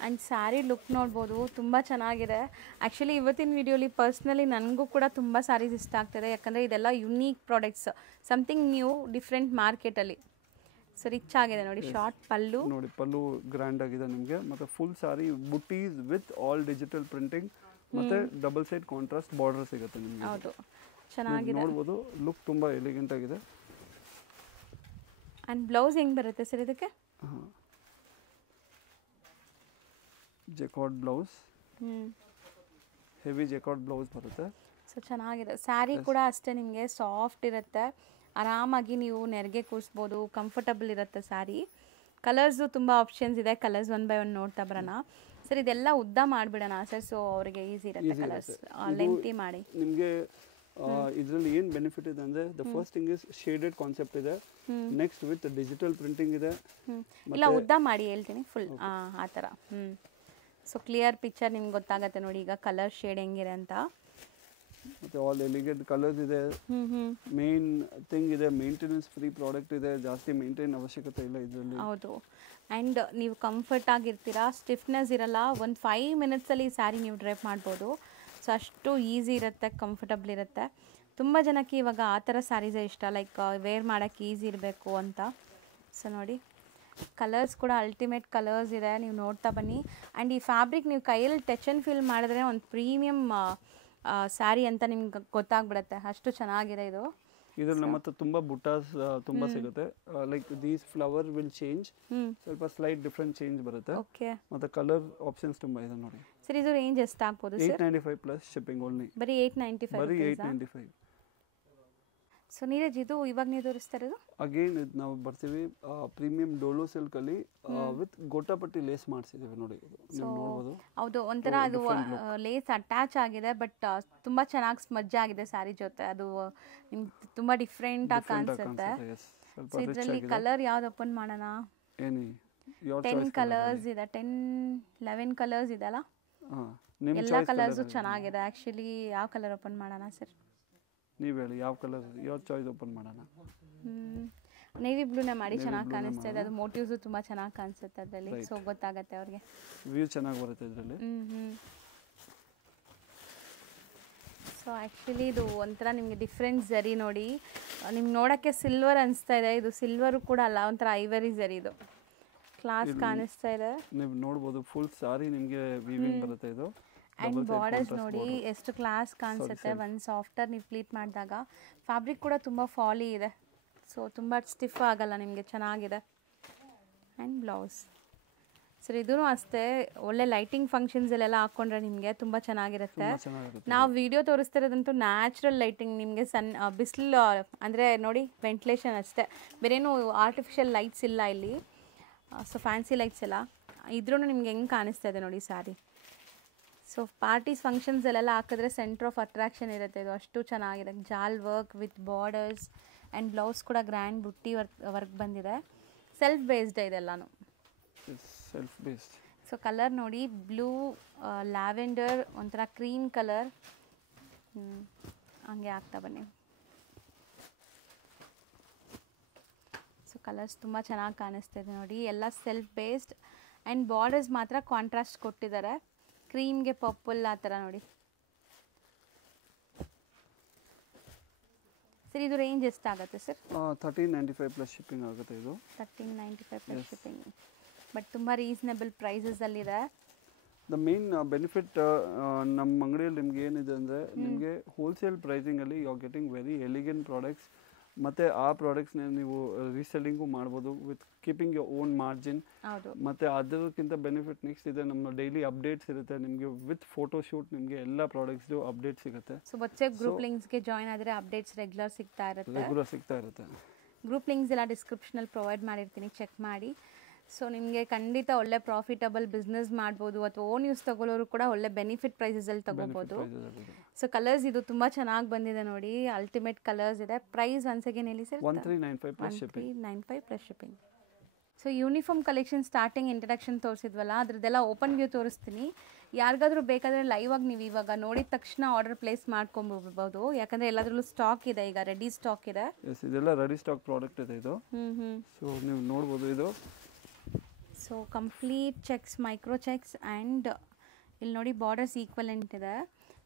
ಆ್ಯಂಡ್ ಸ್ಯಾರಿ ಲುಕ್ ನೋಡ್ಬೋದು, ತುಂಬ ಚೆನ್ನಾಗಿದೆ. ಆ್ಯಕ್ಚುಲಿ ಇವತ್ತಿನ ವಿಡಿಯೋಲಿ ಪರ್ಸ್ನಲಿ ನನಗೂ ಕೂಡ ತುಂಬ ಸ್ಯಾರೀಸ್ ಇಷ್ಟ ಆಗ್ತದೆ, ಯಾಕಂದರೆ ಇದೆಲ್ಲ unique products, something new different ಮಾರ್ಕೆಟಲ್ಲಿ. ಸೊ ರಿಚ್ ಆಗಿದೆ ನೋಡಿ. ಶಾರ್ಟ್ ಪಲ್ಲು ನೋಡಿ, ಪಲ್ಲು ಗ್ರ್ಯಾಂಡ್ ಆಗಿದೆ ನಿಮಗೆ. ಮತ್ತು full sorry ಬುಟ್ಟೀಸ್ with all digital printing ಮತ್ತು ಡಬಲ್ ಸೈಡ್ ಕಾಂಟ್ರಾಸ್ಟ್ ಬಾರ್ಡರ್ ಸಿಗುತ್ತೆ ನಿಮಗೆ. ಹೌದು, ಚೆನ್ನಾಗಿದೆ. ನೋಡ್ಬೋದು ಲುಕ್ ತುಂಬ ಎಲಿಗೆಂಟ್ ಆಗಿದೆ. ಆ್ಯಂಡ್ ಬ್ಲೌಸ್ ಹೆಂಗೆ ಬರುತ್ತೆ ಸರ್ ಇದಕ್ಕೆ? Jacquard blouse, heavy jacquard blouse ಬರುತ್ತೆ. ಸೊ ಚೆನ್ನಾಗಿದೆ. ಸ್ಯಾರಿ ಕೂಡ ಅಷ್ಟೇ ನಿಮಗೆ ಸಾಫ್ಟ್ ಇರುತ್ತೆ, ಆರಾಮಾಗಿ ನೀವು ನೆರಿಗೆ ಕೂರಿಸ್ಬೋದು, ಕಂಫರ್ಟಬಲ್ ಇರುತ್ತೆ ಸ್ಯಾರಿ. ಕಲರ್ಸು ತುಂಬ ಆಪ್ಷನ್ಸ್ ಇದೆ, ಕಲರ್ಸ್ 1 by 1 ನೋಡ್ತಾ ಬರೋಣ. ಸೊ ಸರ್ ಇದೆಲ್ಲ ಉದ್ದ ಮಾಡಿಬಿಡೋಣ ಸರ್, ಸೊ ಅವರಿಗೆ ಈಸಿ ಇರುತ್ತೆ ಕಲರ್ಸ್ ಲೆಂತಿ ಮಾಡಿ. ನಿಮಗೆ ಇದರಲ್ಲಿ ಏನು ಬೆನಿಫಿಟ್ ಇದೆ ಅಂದರೆ the first thing is shaded concept ಇದೆ, ನೆಕ್ಸ್ಟ್ ವಿತ್ ಡಿಜಿಟಲ್ ಪ್ರಿಂಟಿಂಗ್ ಇದೆ. ಇಲ್ಲ ಉದ್ದ ಮಾಡಿ ಹೇಳ್ತೀನಿ ಫುಲ್ ಆ ಥರ. ಸೊ ಕ್ಲಿಯರ್ ಪಿಕ್ಚರ್ ನಿಮ್ಗೆ ಗೊತ್ತಾಗತ್ತೆ ನೋಡಿ ಈಗ ಕಲರ್ ಶೇಡ್ ಹೆಂಗಿದೆ ಅಂತ. ಮತ್ತು ಆಲ್ ಎಲಿಗೆಂಟ್ ಕಲರ್ಸ್ ಇದೆ. ಮೇನ್ ಥಿಂಗ್ ಇದೆ ಮೇಂಟೆನೆನ್ಸ್ ಫ್ರೀ ಪ್ರಾಡಕ್ಟ್ ಇದೆ, ಜಾಸ್ತಿ ಮೇಂಟೈನ್ ಅವಶ್ಯಕತೆ ಇಲ್ಲ ಇದರಲ್ಲಿ. ಹೌದು, ಆ್ಯಂಡ್ ನೀವು ಕಂಫರ್ಟ್ ಆಗಿರ್ತೀರಾ, ಸ್ಟಿಫ್ನೆಸ್ ಇರಲ್ಲ. ಒಂದು 5 ಮಿನಿಟ್ಸಲ್ಲಿ ಈ ಸ್ಯಾರಿ ನೀವು ಡ್ರೈಪ್ ಮಾಡ್ಬೋದು. ಸೊ ಅಷ್ಟು ಈಸಿ ಇರುತ್ತೆ, ಕಂಫರ್ಟಬಲ್ ಇರುತ್ತೆ. ತುಂಬ ಜನಕ್ಕೆ ಇವಾಗ ಆ ಥರ ಸ್ಯಾರೀಸೇ ಇಷ್ಟ, ಲೈಕ್ ವೇರ್ ಮಾಡೋಕ್ಕೆ ಈಸಿ ಇರಬೇಕು ಅಂತ. ಸೊ ನೋಡಿ ಕಲರ್ಸ್ ಕೂಡ ಅಲ್ಟಿಮೇಟ್ ಕಲರ್ಸ್ ಇದೆ, ನೀವು ನೋಡ್ತಾ ಬನ್ನಿ. ಆ್ಯಂಡ್ ಈ ಫ್ಯಾಬ್ರಿಕ್ ನೀವು ಕೈಯಲ್ಲಿ ಟಚ್ ಆ್ಯಂಡ್ ಫೀಲ್ ಮಾಡಿದ್ರೆ ಒಂದು ಪ್ರೀಮಿಯಮ್ ಸ್ಯಾರಿ ಅಂತ ನಿಮ್ಗೆ ಗೊತ್ತಾಗ್ಬಿಡುತ್ತೆ, ಅಷ್ಟು ಚೆನ್ನಾಗಿದೆ ಇದು. ಇದ್ರಲ್ಲಿ ನಮ್ಮ ಹತ್ರ ತುಂಬ ಬುಟ್ಟಾಸ್ ತುಂಬ ಸಿಗುತ್ತೆ. Like these flower will change, ಸ್ವಲ್ಪ ಸ್ಲೈಟ್ ಡಿಫ್ರೆಂಟ್ ಚೇಂಜ್ ಬರುತ್ತೆ. ಓಕೆ, ಮತ್ತು ಕಲರ್ ಆಪ್ಷನ್ಸ್ ತುಂಬ ಇದೆ ನೋಡಿ. ಸರ್ ಇದು ರೇಂಜ್ ಎಷ್ಟು ಆಗ್ಬೋದು ಸರ್? 895 plus shipping only. ಬರೀ 895. ಬರೀ 895. ಸೊ ನೀರಜ್ ಇದು ಇವಾಗ ನೀವು ತೋರಿಸ್ತಾ ಇರೋದು ಅಗೇನ್ ಇದು ನಾವು ಬರ್ತೀವಿ premium Dolo ಸಿಲ್ಕಲ್ಲಿ with gota patti lace ಮಾಡಿಸಿದ್ದೀವಿ ನೋಡಿ, ನೀವು ನೋಡ್ಬೋದು. ಹೌದು, ಒಂಥರ ಅದು ಲೇಸ್ ಅಟ್ಯಾಚ್ ಆಗಿದೆ, ಬಟ್ ತುಂಬ ಚೆನ್ನಾಗಿ ಸ್ಮಜ್ ಆಗಿದೆ ಸ್ಯಾರಿ ಜೊತೆ. ಅದು ನಿಮ್ಗೆ ತುಂಬ ಡಿಫ್ರೆಂಟ್ ಆಗಿ ಕಾಣಿಸುತ್ತೆ. ಸೊ ಇದರಲ್ಲಿ ಕಲರ್ ಯಾವ್ದು ಓಪನ್ ಮಾಡೋಣ? 10 ಕಲರ್ಸ್ ಇದೆ, 10-11 ಕಲರ್ಸ್ ಇದೆಲ್ಲ, ಎಲ್ಲ ಕಲರ್ಸು ಚೆನ್ನಾಗಿದೆ. ಆ್ಯಕ್ಚುಲಿ ಯಾವ ಕಲರ್ ಓಪನ್ ಮಾಡೋಣ ಸರ್? ನೀವು ಹೇಳಿ ಯಾವ ಕಲರ್, ಯಾವ ಚಾಯ್ಸ್ ಓಪನ್ ಮಾಡೋಣ? ನೇವಿ ಬ್ಲೂನೇ ಮಾಡಿ, ಚೆನ್ನಾಗಿ ಕಾಣಿಸ್ತಾ ಇದೆ. ಅದು ಮೋಟಿವ್ಸು ತುಂಬ ಚೆನ್ನಾಗಿ ಕಾಣಿಸುತ್ತೆ ಅದರಲ್ಲಿ, ಸೊ ಗೊತ್ತಾಗತ್ತೆ ಅವ್ರಿಗೆ. ವ್ಯೂ ಚೆನ್ನಾಗಿ ಬರುತ್ತೆ ಇದರಲ್ಲಿ. ಸೊ ಆ್ಯಕ್ಚುಲಿ ಇದು ಒಂಥರ ನಿಮಗೆ ಡಿಫ್ರೆಂಟ್ ಝರಿ ನೋಡಿ, ನಿಮ್ಗೆ ನೋಡೋಕ್ಕೆ ಸಿಲ್ವರ್ ಅನಿಸ್ತಾ ಇದೆ. ಇದು ಸಿಲ್ವರು ಕೂಡ ಅಲ್ಲ, ಒಂಥರ ಐವರಿ ಝರಿ, ಇದು ಕ್ಲಾಸ್ ಕಾಣಿಸ್ತಾ ಇದೆ. ನೀವು ನೋಡ್ಬೋದು ಫುಲ್ ಸಾರಿ ನಿಮಗೆ ವೀವಿಂಗ್ ಬರುತ್ತೆ ಇದು. ಆ್ಯಂಡ್ ಬಾರ್ಡರ್ಸ್ ನೋಡಿ ಎಷ್ಟು ಕ್ಲಾಸ್ ಕಾಣಿಸುತ್ತೆ. ಒಂದು ಸಾಫ್ಟರ್ ನೀವು ಪ್ಲೀಟ್ ಮಾಡಿದಾಗ ಫ್ಯಾಬ್ರಿಕ್ ಕೂಡ ತುಂಬ ಫಾಲಿ ಇದೆ, ಸೊ ತುಂಬ ಸ್ಟಿಫ್ ಆಗಲ್ಲ ನಿಮಗೆ, ಚೆನ್ನಾಗಿದೆ. ಆ್ಯಂಡ್ ಬ್ಲೌಸ್ ಸರ್ ಇದೂ ಅಷ್ಟೇ, ಒಳ್ಳೆ ಲೈಟಿಂಗ್ ಫಂಕ್ಷನ್ಸಲ್ಲೆಲ್ಲ ಹಾಕ್ಕೊಂಡ್ರೆ ನಿಮಗೆ ತುಂಬ ಚೆನ್ನಾಗಿರುತ್ತೆ. ನಾವು ವಿಡಿಯೋ ತೋರಿಸ್ತಿರೋದಂತೂ ನ್ಯಾಚುರಲ್ ಲೈಟಿಂಗ್, ನಿಮಗೆ ಬಿಸಿಲು ಅಂದರೆ ನೋಡಿ ವೆಂಟಿಲೇಷನ್ ಅಷ್ಟೇ, ಬೇರೇನೂ ಆರ್ಟಿಫಿಷಿಯಲ್ ಲೈಟ್ಸ್ ಇಲ್ಲ ಇಲ್ಲಿ. ಸೊ ಫ್ಯಾನ್ಸಿ ಲೈಟ್ಸ್ ಎಲ್ಲ ಇದ್ರೂ ನಿಮ್ಗೆ ಹೆಂಗೆ ಕಾಣಿಸ್ತಾ ಇದೆ ನೋಡಿ ಸ್ಯಾರಿ. ಸೊ ಪಾರ್ಟೀಸ್ ಫಂಕ್ಷನ್ಸಲ್ಲೆಲ್ಲ ಹಾಕಿದ್ರೆ ಸೆಂಟ್ರ್ ಆಫ್ ಅಟ್ರಾಕ್ಷನ್ ಇರುತ್ತೆ ಇದು, ಅಷ್ಟು ಚೆನ್ನಾಗಿದೆ. Jaal work with borders and blouse ಕೂಡ ಗ್ರ್ಯಾಂಡ್ ಬುಟ್ಟಿ ವರ್ಕ್ ಬಂದಿದೆ. ಸೆಲ್ಫ್ ಬೇಸ್ಡ್ ಇದೆಲ್ಲಾನು, ಸೆಲ್ಫ್ ಬೇಸ್ಡ್. ಸೊ ಕಲರ್ ನೋಡಿ ಬ್ಲೂ, ಲ್ಯಾವೆಂಡರ್, ಒಂಥರ ಕ್ರೀಮ್ ಕಲರ್, ಹಂಗೆ ಆಗ್ತಾ ಬನ್ನಿ. ಸೊ ಕಲರ್ಸ್ ತುಂಬ ಚೆನ್ನಾಗಿ ಕಾಣಿಸ್ತಿದೆ ನೋಡಿ, ಎಲ್ಲ ಸೆಲ್ಫ್ ಬೇಸ್ಡ್. ಆ್ಯಂಡ್ ಬಾರ್ಡರ್ಸ್ ಮಾತ್ರ ಕಾಂಟ್ರಾಸ್ಟ್ ಕೊಟ್ಟಿದ್ದಾರೆ, ಕ್ರೀಮ್ಗೆ ಪರ್ಪಲ್ ಆ ಥರ ನೋಡಿ. ಸರ್ ಇದು ರೇಂಜ್ ಎಷ್ಟಾಗುತ್ತೆ ಸರ್? 1395 ಪ್ಲಸ್ ಶಿಪ್ಪಿಂಗ್ ಆಗುತ್ತೆ ಇದು. 1395 ಪ್ಲಸ್ ಶಿಪ್ಪಿಂಗ್, ಬಟ್ ತುಂಬ ರೀಸನೇಬಲ್ ಪ್ರೈಸಸಲ್ಲಿದೆ. ದ ಮೇನ್ ಬೆನಿಫಿಟ್ ನಮ್ಮ ಅಂಗಡಿಯಲ್ಲಿ ನಿಮ್ಗೆ ಏನಿದೆ ಅಂದರೆ, ನಿಮಗೆ ಹೋಲ್ಸೇಲ್ ಪ್ರೈಸಿಂಗಲ್ಲಿ you are getting very elegant products. ಮತ್ತು ಆ ಪ್ರಾಡಕ್ಟ್ಸ್ನ ನೀವು ರೀಸೆಲ್ಲಿಂಗು ಮಾಡ್ಬೋದು with keeping your own margin. ಮತ್ತು ಅದಕ್ಕಿಂತ ಬೆನಿಫಿಟ್ ನೆಕ್ಸ್ಟ್ ಇದೆ, ನಮ್ಮ ಡೈಲಿ ಅಪ್ಡೇಟ್ಸ್ ಇರುತ್ತೆ ನಿಮಗೆ, ವಿತ್ ಫೋಟೋ ಶೂಟ್ ನಿಮಗೆ ಎಲ್ಲ ಪ್ರಾಡಕ್ಟ್ಸ್ದು ಅಪ್ಡೇಟ್ ಸಿಗುತ್ತೆ. ಸೊ ಬಚ್ಚೆ ಗ್ರೂಪ್ ಲಿಂಕ್ಸ್ಗೆ ಜಾಯ್ನ್ ಆದರೆ ಅಪ್ಡೇಟ್ಸ್ ರೆಗ್ಯುಲರ್ ಸಿಗ್ತಾ ಇರುತ್ತೆ. ಗ್ರೂಪ್ ಲಿಂಕ್ಸ್ ಎಲ್ಲ ಡಿಸ್ಕ್ರಿಪ್ಷನಲ್ಲಿ ಪ್ರೊವೈಡ್ ಮಾಡಿರ್ತೀನಿ, ಚೆಕ್ ಮಾಡಿ. ಸೊ ನಿಮಗೆ ಖಂಡಿತ ಒಳ್ಳೆ ಪ್ರಾಫಿಟಬಲ್ ಬಿಸ್ನೆಸ್ ಮಾಡ್ಬೋದು, ಅಥವಾ ಓನ್ ಯೂಸ್ ತಗೊಳ್ಳೋರು ಕೂಡ ಒಳ್ಳೆ ಬೆನಿಫಿಟ್ ಪ್ರೈಸಸಲ್ಲಿ ತಗೋಬೋದು. ಸೊ ಕಲರ್ಸ್ ಇದು ತುಂಬ ಚೆನ್ನಾಗಿ ಬಂದಿದೆ ನೋಡಿ, ಅಲ್ಟಿಮೇಟ್ ಕಲರ್ಸ್ ಇದೆ. ಪ್ರೈಸ್ ಒನ್ಸ್ ಅಗೇನ್ ಹೇಳಿ sir? 1395 plus shipping. So uniform collection starting introduction ತೋರಿಸಿದ್ವಲ್ಲ, ಅದ್ರದ್ದೆಲ್ಲ ಓಪನ್ ವ್ಯೂ ತೋರಿಸ್ತೀನಿ. ಯಾರಿಗಾದ್ರೂ ಬೇಕಾದರೆ ಲೈವ್ ಆಗಿ ನೀವು ಇವಾಗ ನೋಡಿದ ತಕ್ಷಣ ಆರ್ಡರ್ ಪ್ಲೇಸ್ ಮಾಡ್ಕೊಂಬೋದು, ಯಾಕಂದರೆ ಎಲ್ಲದರಲ್ಲೂ ಸ್ಟಾಕ್ ಇದೆ, ಈಗ ರೆಡಿ ಸ್ಟಾಕ್ ಇದೆ. ಇದೆಲ್ಲ ರೆಡಿ ಸ್ಟಾಕ್ ಪ್ರಾಡಕ್ಟ್ ಇದೆ ಇದು. ಸೊ ನೀವು ನೋಡ್ಬೋದು ಇದು. So complete cheques, micro cheques, and ಇಲ್ಲಿ ನೋಡಿ ಬಾರ್ಡರ್ಸ್ ಈಕ್ವಲೆಂಟ್ ಇದೆ.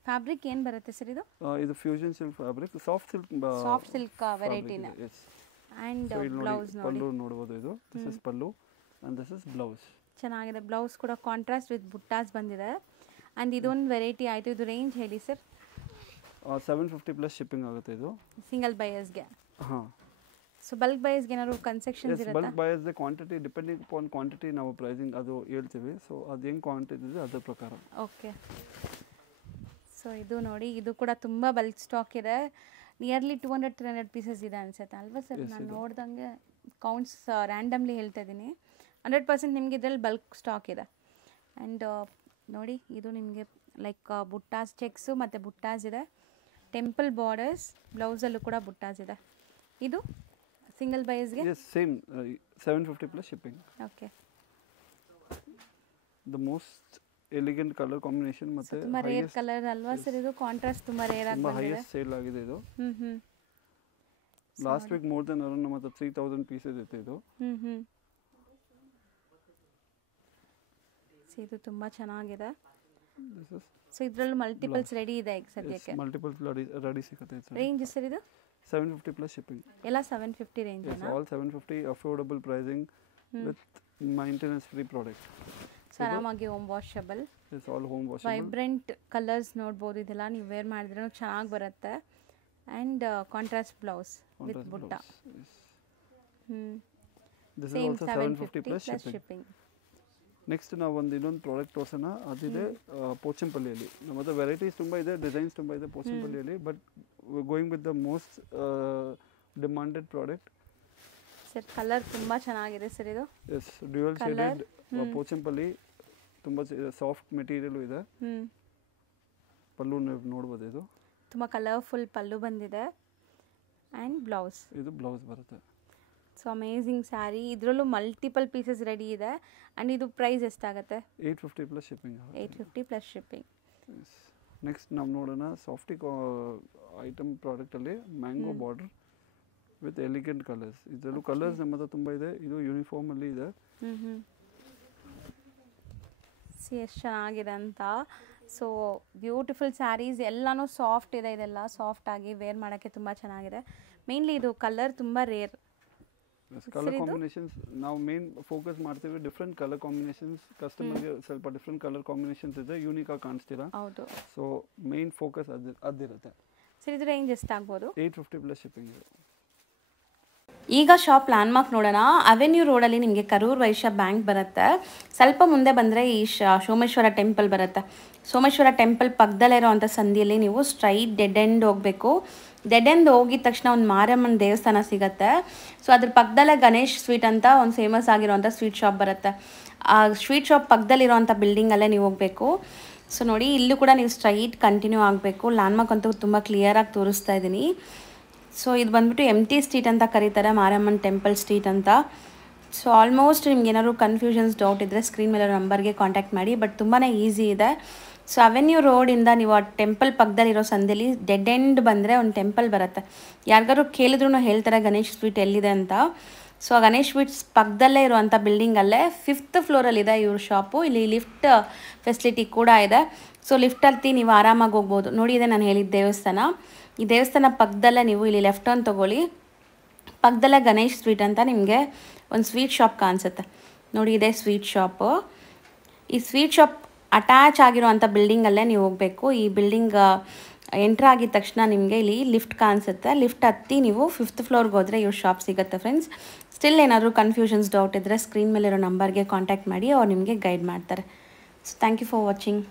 ಫ್ಯಾಬ್ರಿಕ್ ಏನು ಬರುತ್ತೆ ಸರ್ ಇದು? ಇದು fusion silk fabric, soft silk ವೆರೈಟಿನ. ಆ್ಯಂಡ್ ಬ್ಲೌಸ್ ನೋಡಿ, ಪಲ್ಲು ನೋಡ್ಬೋದು ಇದು. This is pallu and this is blouse. ಚೆನ್ನಾಗಿದೆ. ಬ್ಲೌಸ್ ಕೂಡ ಕಾಂಟ್ರಾಸ್ಟ್ ವಿತ್ ಬುಟ್ಟಾಸ್ ಬಂದಿದೆ. ಆ್ಯಂಡ್ ಇದೊಂದು ವೆರೈಟಿ ಆಯಿತು. ಇದು ರೇಂಜ್ ಹೇಳಿ ಸರ್? 750 ಪ್ಲಸ್ ಶಿಪ್ಪಿಂಗ್ ಆಗುತ್ತೆ ಇದು, ಸಿಂಗಲ್ ಬೈಯರ್ಸ್ಗೆ. ಹಾಂ. ಸೊ ಬಲ್ಕ್ ಬೈಯರ್ಸ್ಗೆ ಏನಾದ್ರು ಕನ್ಸೆಕ್ಷನ್ಸ್ ಇರುತ್ತಾ? ಬಲ್ಕ್ ಬೈಯರ್ಸ್ಗೆ ಕ್ವಾಂಟಿಟಿ ಡಿಪೆಂಡಿಂಗ್ ಅಪಾನ್ ಕ್ವಾಂಟಿಟಿ ನಾವು ಪ್ರೈಸಿಂಗ್ ಅದು ಹೇಳ್ತೀವಿ. ಸೊ ಅದು ಹೆಂಗೆ ಕ್ವಾಂಟಿಟಿ ಇದೆ ಅದ್ರ ಪ್ರಕಾರ. ಓಕೆ. ಸೊ ಇದು ನೋಡಿ, ಇದು ಕೂಡ ತುಂಬ ಬಲ್ಕ್ ಸ್ಟಾಕ್ ಇದೆ. ನಿಯರ್ಲಿ 200-300 ಪೀಸಸ್ ಇದೆ ಅನ್ಸುತ್ತೆ ಅಲ್ವಾ ಸರ್? ನಾನು ನೋಡ್ದಂಗೆ ಕೌಂಟ್ಸ್ ರ್ಯಾಂಡಮ್ಲಿ ಹೇಳ್ತಾ ಇದ್ದೀನಿ. 100% ನಿಮಗೆ ಇದರಲ್ಲಿ ಬಲ್ಕ್ ಸ್ಟಾಕ್ ಇದೆ. ಆ್ಯಂಡ್ ನೋಡಿ ಇದು ನಿಮಗೆ ಲೈಕ್ ಬುಟ್ಟಾಸ್ ಚೆಕ್ಸು ಮತ್ತು ಬುಟ್ಟಾಸ್ ಇದೆ. ಟೆಂಪಲ್ ಬಾರ್ಡರ್ಸ್, ಬ್ಲೌಸಲ್ಲೂ ಕೂಡ ಬುಟ್ಟಾಸ್ ಇದೆ. ಇದು ಸಿಂಗಲ್ ಬೈಸ್ಗೆ same 750 plus shipping. Okay, the most elegant colour combination ಮತ್ತೆ ತುಂಬಾ ರೇರ್ ಕಲರ್ ಅಲ್ವಾ ಸರ್ ಇದು? ಕಾಂಟ್ರಾಸ್ಟ್ ತುಂಬಾ ರೇರ್ ಆಗಿ ಬಂದಿದೆ. ಹೈಯೆಸ್ಟ್ ಸೇಲ್ ಆಗಿದೆ ಇದು. Last week more than around ನಮ್ಮ 3000 ಪೀಸಸ್ ಇತ್ತು ಇದು. ಇದು ತುಂಬಾ ಚೆನ್ನಾಗಿದೆ. ಸೊ ಇದರಲ್ಲಿ ಮಲ್ಟಿಪಲ್ಸ್ ರೆಡಿ ಇದೆ ಈಗ ಸದ್ಯಕ್ಕೆ. ಮಲ್ಟಿಪಲ್ಸ್ ರೆಡಿ ಸಿಗುತ್ತೆ. ರೇಂಜ್ ಸರ್ ಇದು 750 ಪ್ಲಸ್ ಶಿಪ್ಪಿಂಗ್. ಎಲ್ಲ 750 ರೇಂಜ್ ಅಣ್ಣ. All 750 affordable pricing with maintenance free product. So ಆರಾಮಾಗಿ home washable. It's all home washable. Vibrant colours ನೋಡಬಹುದು. ಇದೆಲ್ಲ ನೀವು ವೇರ್ ಮಾಡಿದ್ರೆ ಚೆನ್ನಾಗಿ ಬರುತ್ತೆ. And contrast blouse with butta. This is also 750 plus shipping. Next ನಾವು ಇನ್ನೊಂದು ಪ್ರಾಡಕ್ಟ್ ತೋರಿಸೋಣ. ಅದಿದೆ ಪೋಚಂಪಲ್ಲಿಯಲ್ಲಿ. ನಮ್ಮ ಹತ್ರ ವೆರೈಟೀಸ್ ತುಂಬ ಇದೆ, ಡಿಸೈನ್ಸ್ ತುಂಬ ಇದೆ ಪೋಚಂಪಲ್ಲಿಯಲ್ಲಿ. But going with the most demanded product. Sir colour ತುಂಬ ಚೆನ್ನಾಗಿದೆ ಸರ್ ಇದು. Yes, dual shaded Pochampally. ತುಂಬ ಸಾಫ್ಟ್ ಮೆಟೀರಿಯಲ್ ಇದೆ. ಪಲ್ಲು ನೋಡ್ಬೋದು. ಇದು ತುಂಬ ಕಲರ್ಫುಲ್ ಪಲ್ಲು ಬಂದಿದೆ. ಆ್ಯಂಡ್ ಬ್ಲೌಸ್, ಇದು ಬ್ಲೌಸ್ ಬರುತ್ತೆ. So amazing sari. ಇದರಲ್ಲೂ ಮಲ್ಟಿಪಲ್ ಪೀಸಸ್ ರೆಡಿ ಇದೆ. ಆ್ಯಂಡ್ ಇದು ಪ್ರೈಸ್ ಎಷ್ಟಾಗುತ್ತೆ? 850 plus shipping. 850 plus shipping. Next ನಾವು ನೋಡೋಣ ಸಾಫ್ಟಿ ಐಟಮ್ ಪ್ರಾಡಕ್ಟಲ್ಲಿ mango border with elegant colours. ಇದರಲ್ಲೂ ಕಲರ್ಸ್ ನಮ್ಮ ಹತ್ರ ತುಂಬ ಇದೆ. ಇದು ಯೂನಿಫಾರ್ಮಲ್ಲಿ ಇದೆ. ಎಷ್ಟು ಚೆನ್ನಾಗಿದೆ ಅಂತ. ಸೊ ಬ್ಯೂಟಿಫುಲ್ ಸ್ಯಾರೀಸ್ ಎಲ್ಲನೂ ಸಾಫ್ಟ್ ಇದೆ. ಇದೆಲ್ಲ ಸಾಫ್ಟ್ ಆಗಿ ವೇರ್ ಮಾಡೋಕ್ಕೆ ತುಂಬ ಚೆನ್ನಾಗಿದೆ. ಮೇನ್ಲಿ ಇದು ಕಲರ್ ತುಂಬ ರೇರ್. ಕಲರ್ ಕಾಂಬಿನೇಷನ್ಸ್ ನಾವು ಮೇನ್ ಫೋಕಸ್ ಮಾಡ್ತೀವಿ. ಡಿಫ್ರೆಂಟ್ ಕಲರ್ ಕಾಂಬಿನೇಷನ್ಸ್ ಕಸ್ಟಮರ್ಗೆ ಸ್ವಲ್ಪ ಡಿಫ್ರೆಂಟ್ ಕಲರ್ ಕಾಂಬಿನೇಷನ್ಸ್ ಇದೆ, ಯೂನಿಕ್ ಆಗಿ ಕಾಣಿಸ್ತೀರಾ. ಹೌದು. ಸೊ ಮೇನ್ ಫೋಕಸ್ ಅದಿರುತ್ತೆ. ಸರ್ ಇದು ರೇಂಜ್ ಎಷ್ಟಾಗ್ಬೋದು? 850 ಪ್ಲಸ್ ಶಿಪ್ಪಿಂಗ್. ಈಗ ಶಾಪ್ ಲ್ಯಾಂಡ್ಮಾರ್ಕ್ ನೋಡೋಣ. ಅವೆನ್ಯೂ ರೋಡಲ್ಲಿ ನಿಮಗೆ ಕರೂರ್ ವೈಶ್ಯ ಬ್ಯಾಂಕ್ ಬರುತ್ತೆ. ಸ್ವಲ್ಪ ಮುಂದೆ ಬಂದರೆ ಈ ಸೋಮೇಶ್ವರ ಟೆಂಪಲ್ ಬರುತ್ತೆ. ಸೋಮೇಶ್ವರ ಟೆಂಪಲ್ ಪಕ್ಕದಲ್ಲೇ ಇರೋವಂಥ ಸಂದಿಯಲ್ಲಿ ನೀವು ಸ್ಟ್ರೈಟ್ ಡೆಡ್ ಎಂಡ್ ಹೋಗಬೇಕು. ಡೆಡ್ ಎಂಡ್ ಹೋಗಿದ ತಕ್ಷಣ ಒಂದು ಮಾರಮ್ಮನ ದೇವಸ್ಥಾನ ಸಿಗುತ್ತೆ. ಸೊ ಅದ್ರ ಪಕ್ಕದಲ್ಲೇ ಗಣೇಶ್ ಸ್ವೀಟ್ ಅಂತ ಒಂದು ಫೇಮಸ್ ಆಗಿರೋವಂಥ ಸ್ವೀಟ್ ಶಾಪ್ ಬರುತ್ತೆ. ಆ ಸ್ವೀಟ್ ಶಾಪ್ ಪಕ್ಕದಲ್ಲಿರೋವಂಥ ಬಿಲ್ಡಿಂಗಲ್ಲೇ ನೀವು ಹೋಗಬೇಕು. ಸೊ ನೋಡಿ, ಇಲ್ಲೂ ಕೂಡ ನೀವು ಸ್ಟ್ರೈಟ್ ಕಂಟಿನ್ಯೂ ಆಗಬೇಕು. ಲ್ಯಾಂಡ್ಮಾರ್ಕ್ ಅಂತೂ ತುಂಬ ಕ್ಲಿಯರಾಗಿ ತೋರಿಸ್ತಾ ಇದ್ದೀನಿ. ಸೊ ಇದು ಬಂದ್ಬಿಟ್ಟು MT ಸ್ಟ್ರೀಟ್ ಅಂತ ಕರೀತಾರೆ, ಮಾರಮ್ಮನ್ ಟೆಂಪಲ್ ಸ್ಟ್ರೀಟ್ ಅಂತ. ಸೊ ಆಲ್ಮೋಸ್ಟ್ ನಿಮ್ಗೆ ಏನಾದ್ರು ಕನ್ಫ್ಯೂಷನ್ಸ್ ಡೌಟ್ ಇದ್ದರೆ ಸ್ಕ್ರೀನ್ ಮೇಲೆ ನಂಬರ್ಗೆ ಕಾಂಟ್ಯಾಕ್ಟ್ ಮಾಡಿ. ಬಟ್ ತುಂಬಾ ಈಸಿ ಇದೆ. ಸೊ ಅವೆನ್ಯೂ ರೋಡಿಂದ ನೀವು ಆ ಟೆಂಪಲ್ ಪಕ್ಕದಲ್ಲಿರೋ ಸಂದೇಲಿ ಡೆಡ್ ಎಂಡ್ ಬಂದರೆ ಒಂದು ಟೆಂಪಲ್ ಬರುತ್ತೆ. ಯಾರಿಗಾರು ಕೇಳಿದ್ರು ಹೇಳ್ತಾರೆ ಗಣೇಶ್ ಸ್ವೀಟ್ ಎಲ್ಲಿದೆ ಅಂತ. ಸೊ ಆ ಗಣೇಶ್ ಸ್ವೀಟ್ಸ್ ಪಕ್ಕದಲ್ಲೇ ಇರುವಂಥ ಬಿಲ್ಡಿಂಗಲ್ಲೇ 5th ಫ್ಲೋರಲ್ಲಿದೆ ಇವ್ರ ಶಾಪು. ಇಲ್ಲಿ ಲಿಫ್ಟ್ ಫೆಸಿಲಿಟಿ ಕೂಡ ಇದೆ. ಸೊ ಲಿಫ್ಟ್ ಹತ್ತಿ ನೀವು ಆರಾಮಾಗಿ ಹೋಗ್ಬೋದು. ನೋಡಿ, ಇದೆ ನಾನು ಹೇಳಿದ ದೇವಸ್ಥಾನ. ಈ ದೇವಸ್ಥಾನ ಪಕ್ಕದಲ್ಲೇ ನೀವು ಇಲ್ಲಿ ಲೆಫ್ಟ್ ಟರ್ನ್ ತೊಗೊಳ್ಳಿ. ಪಕ್ಕದಲ್ಲೇ ಗಣೇಶ್ ಸ್ವೀಟ್ ಅಂತ ನಿಮಗೆ ಒಂದು ಸ್ವೀಟ್ ಶಾಪ್ ಕಾಣಿಸುತ್ತೆ. ನೋಡಿ, ಇದೆ ಸ್ವೀಟ್ ಶಾಪು. ಈ ಸ್ವೀಟ್ ಶಾಪ್ ಅಟ್ಯಾಚ್ ಆಗಿರೋವಂಥ ಬಿಲ್ಡಿಂಗಲ್ಲೇ ನೀವು ಹೋಗಬೇಕು. ಈ ಬಿಲ್ಡಿಂಗ್ ಎಂಟ್ರ್ ಆಗಿದ ತಕ್ಷಣ ನಿಮಗೆ ಇಲ್ಲಿ ಲಿಫ್ಟ್ ಕಾಣಿಸುತ್ತೆ. ಲಿಫ್ಟ್ ಹತ್ತಿ ನೀವು 5th ಫ್ಲೋರ್ಗೆ ಹೋದರೆ ಇವ್ರ ಶಾಪ್ ಸಿಗುತ್ತೆ ಫ್ರೆಂಡ್ಸ್. ಸ್ಟಿಲ್ ಏನಾದರೂ ಕನ್ಫ್ಯೂಷನ್ಸ್ ಡೌಟ್ ಇದ್ದರೆ ಸ್ಕ್ರೀನ್ ಮೇಲಿರೋ ನಂಬರ್ಗೆ ಕಾಂಟ್ಯಾಕ್ಟ್ ಮಾಡಿ, ಅವ್ರು ನಿಮಗೆ ಗೈಡ್ ಮಾಡ್ತಾರೆ. So thank you for watching.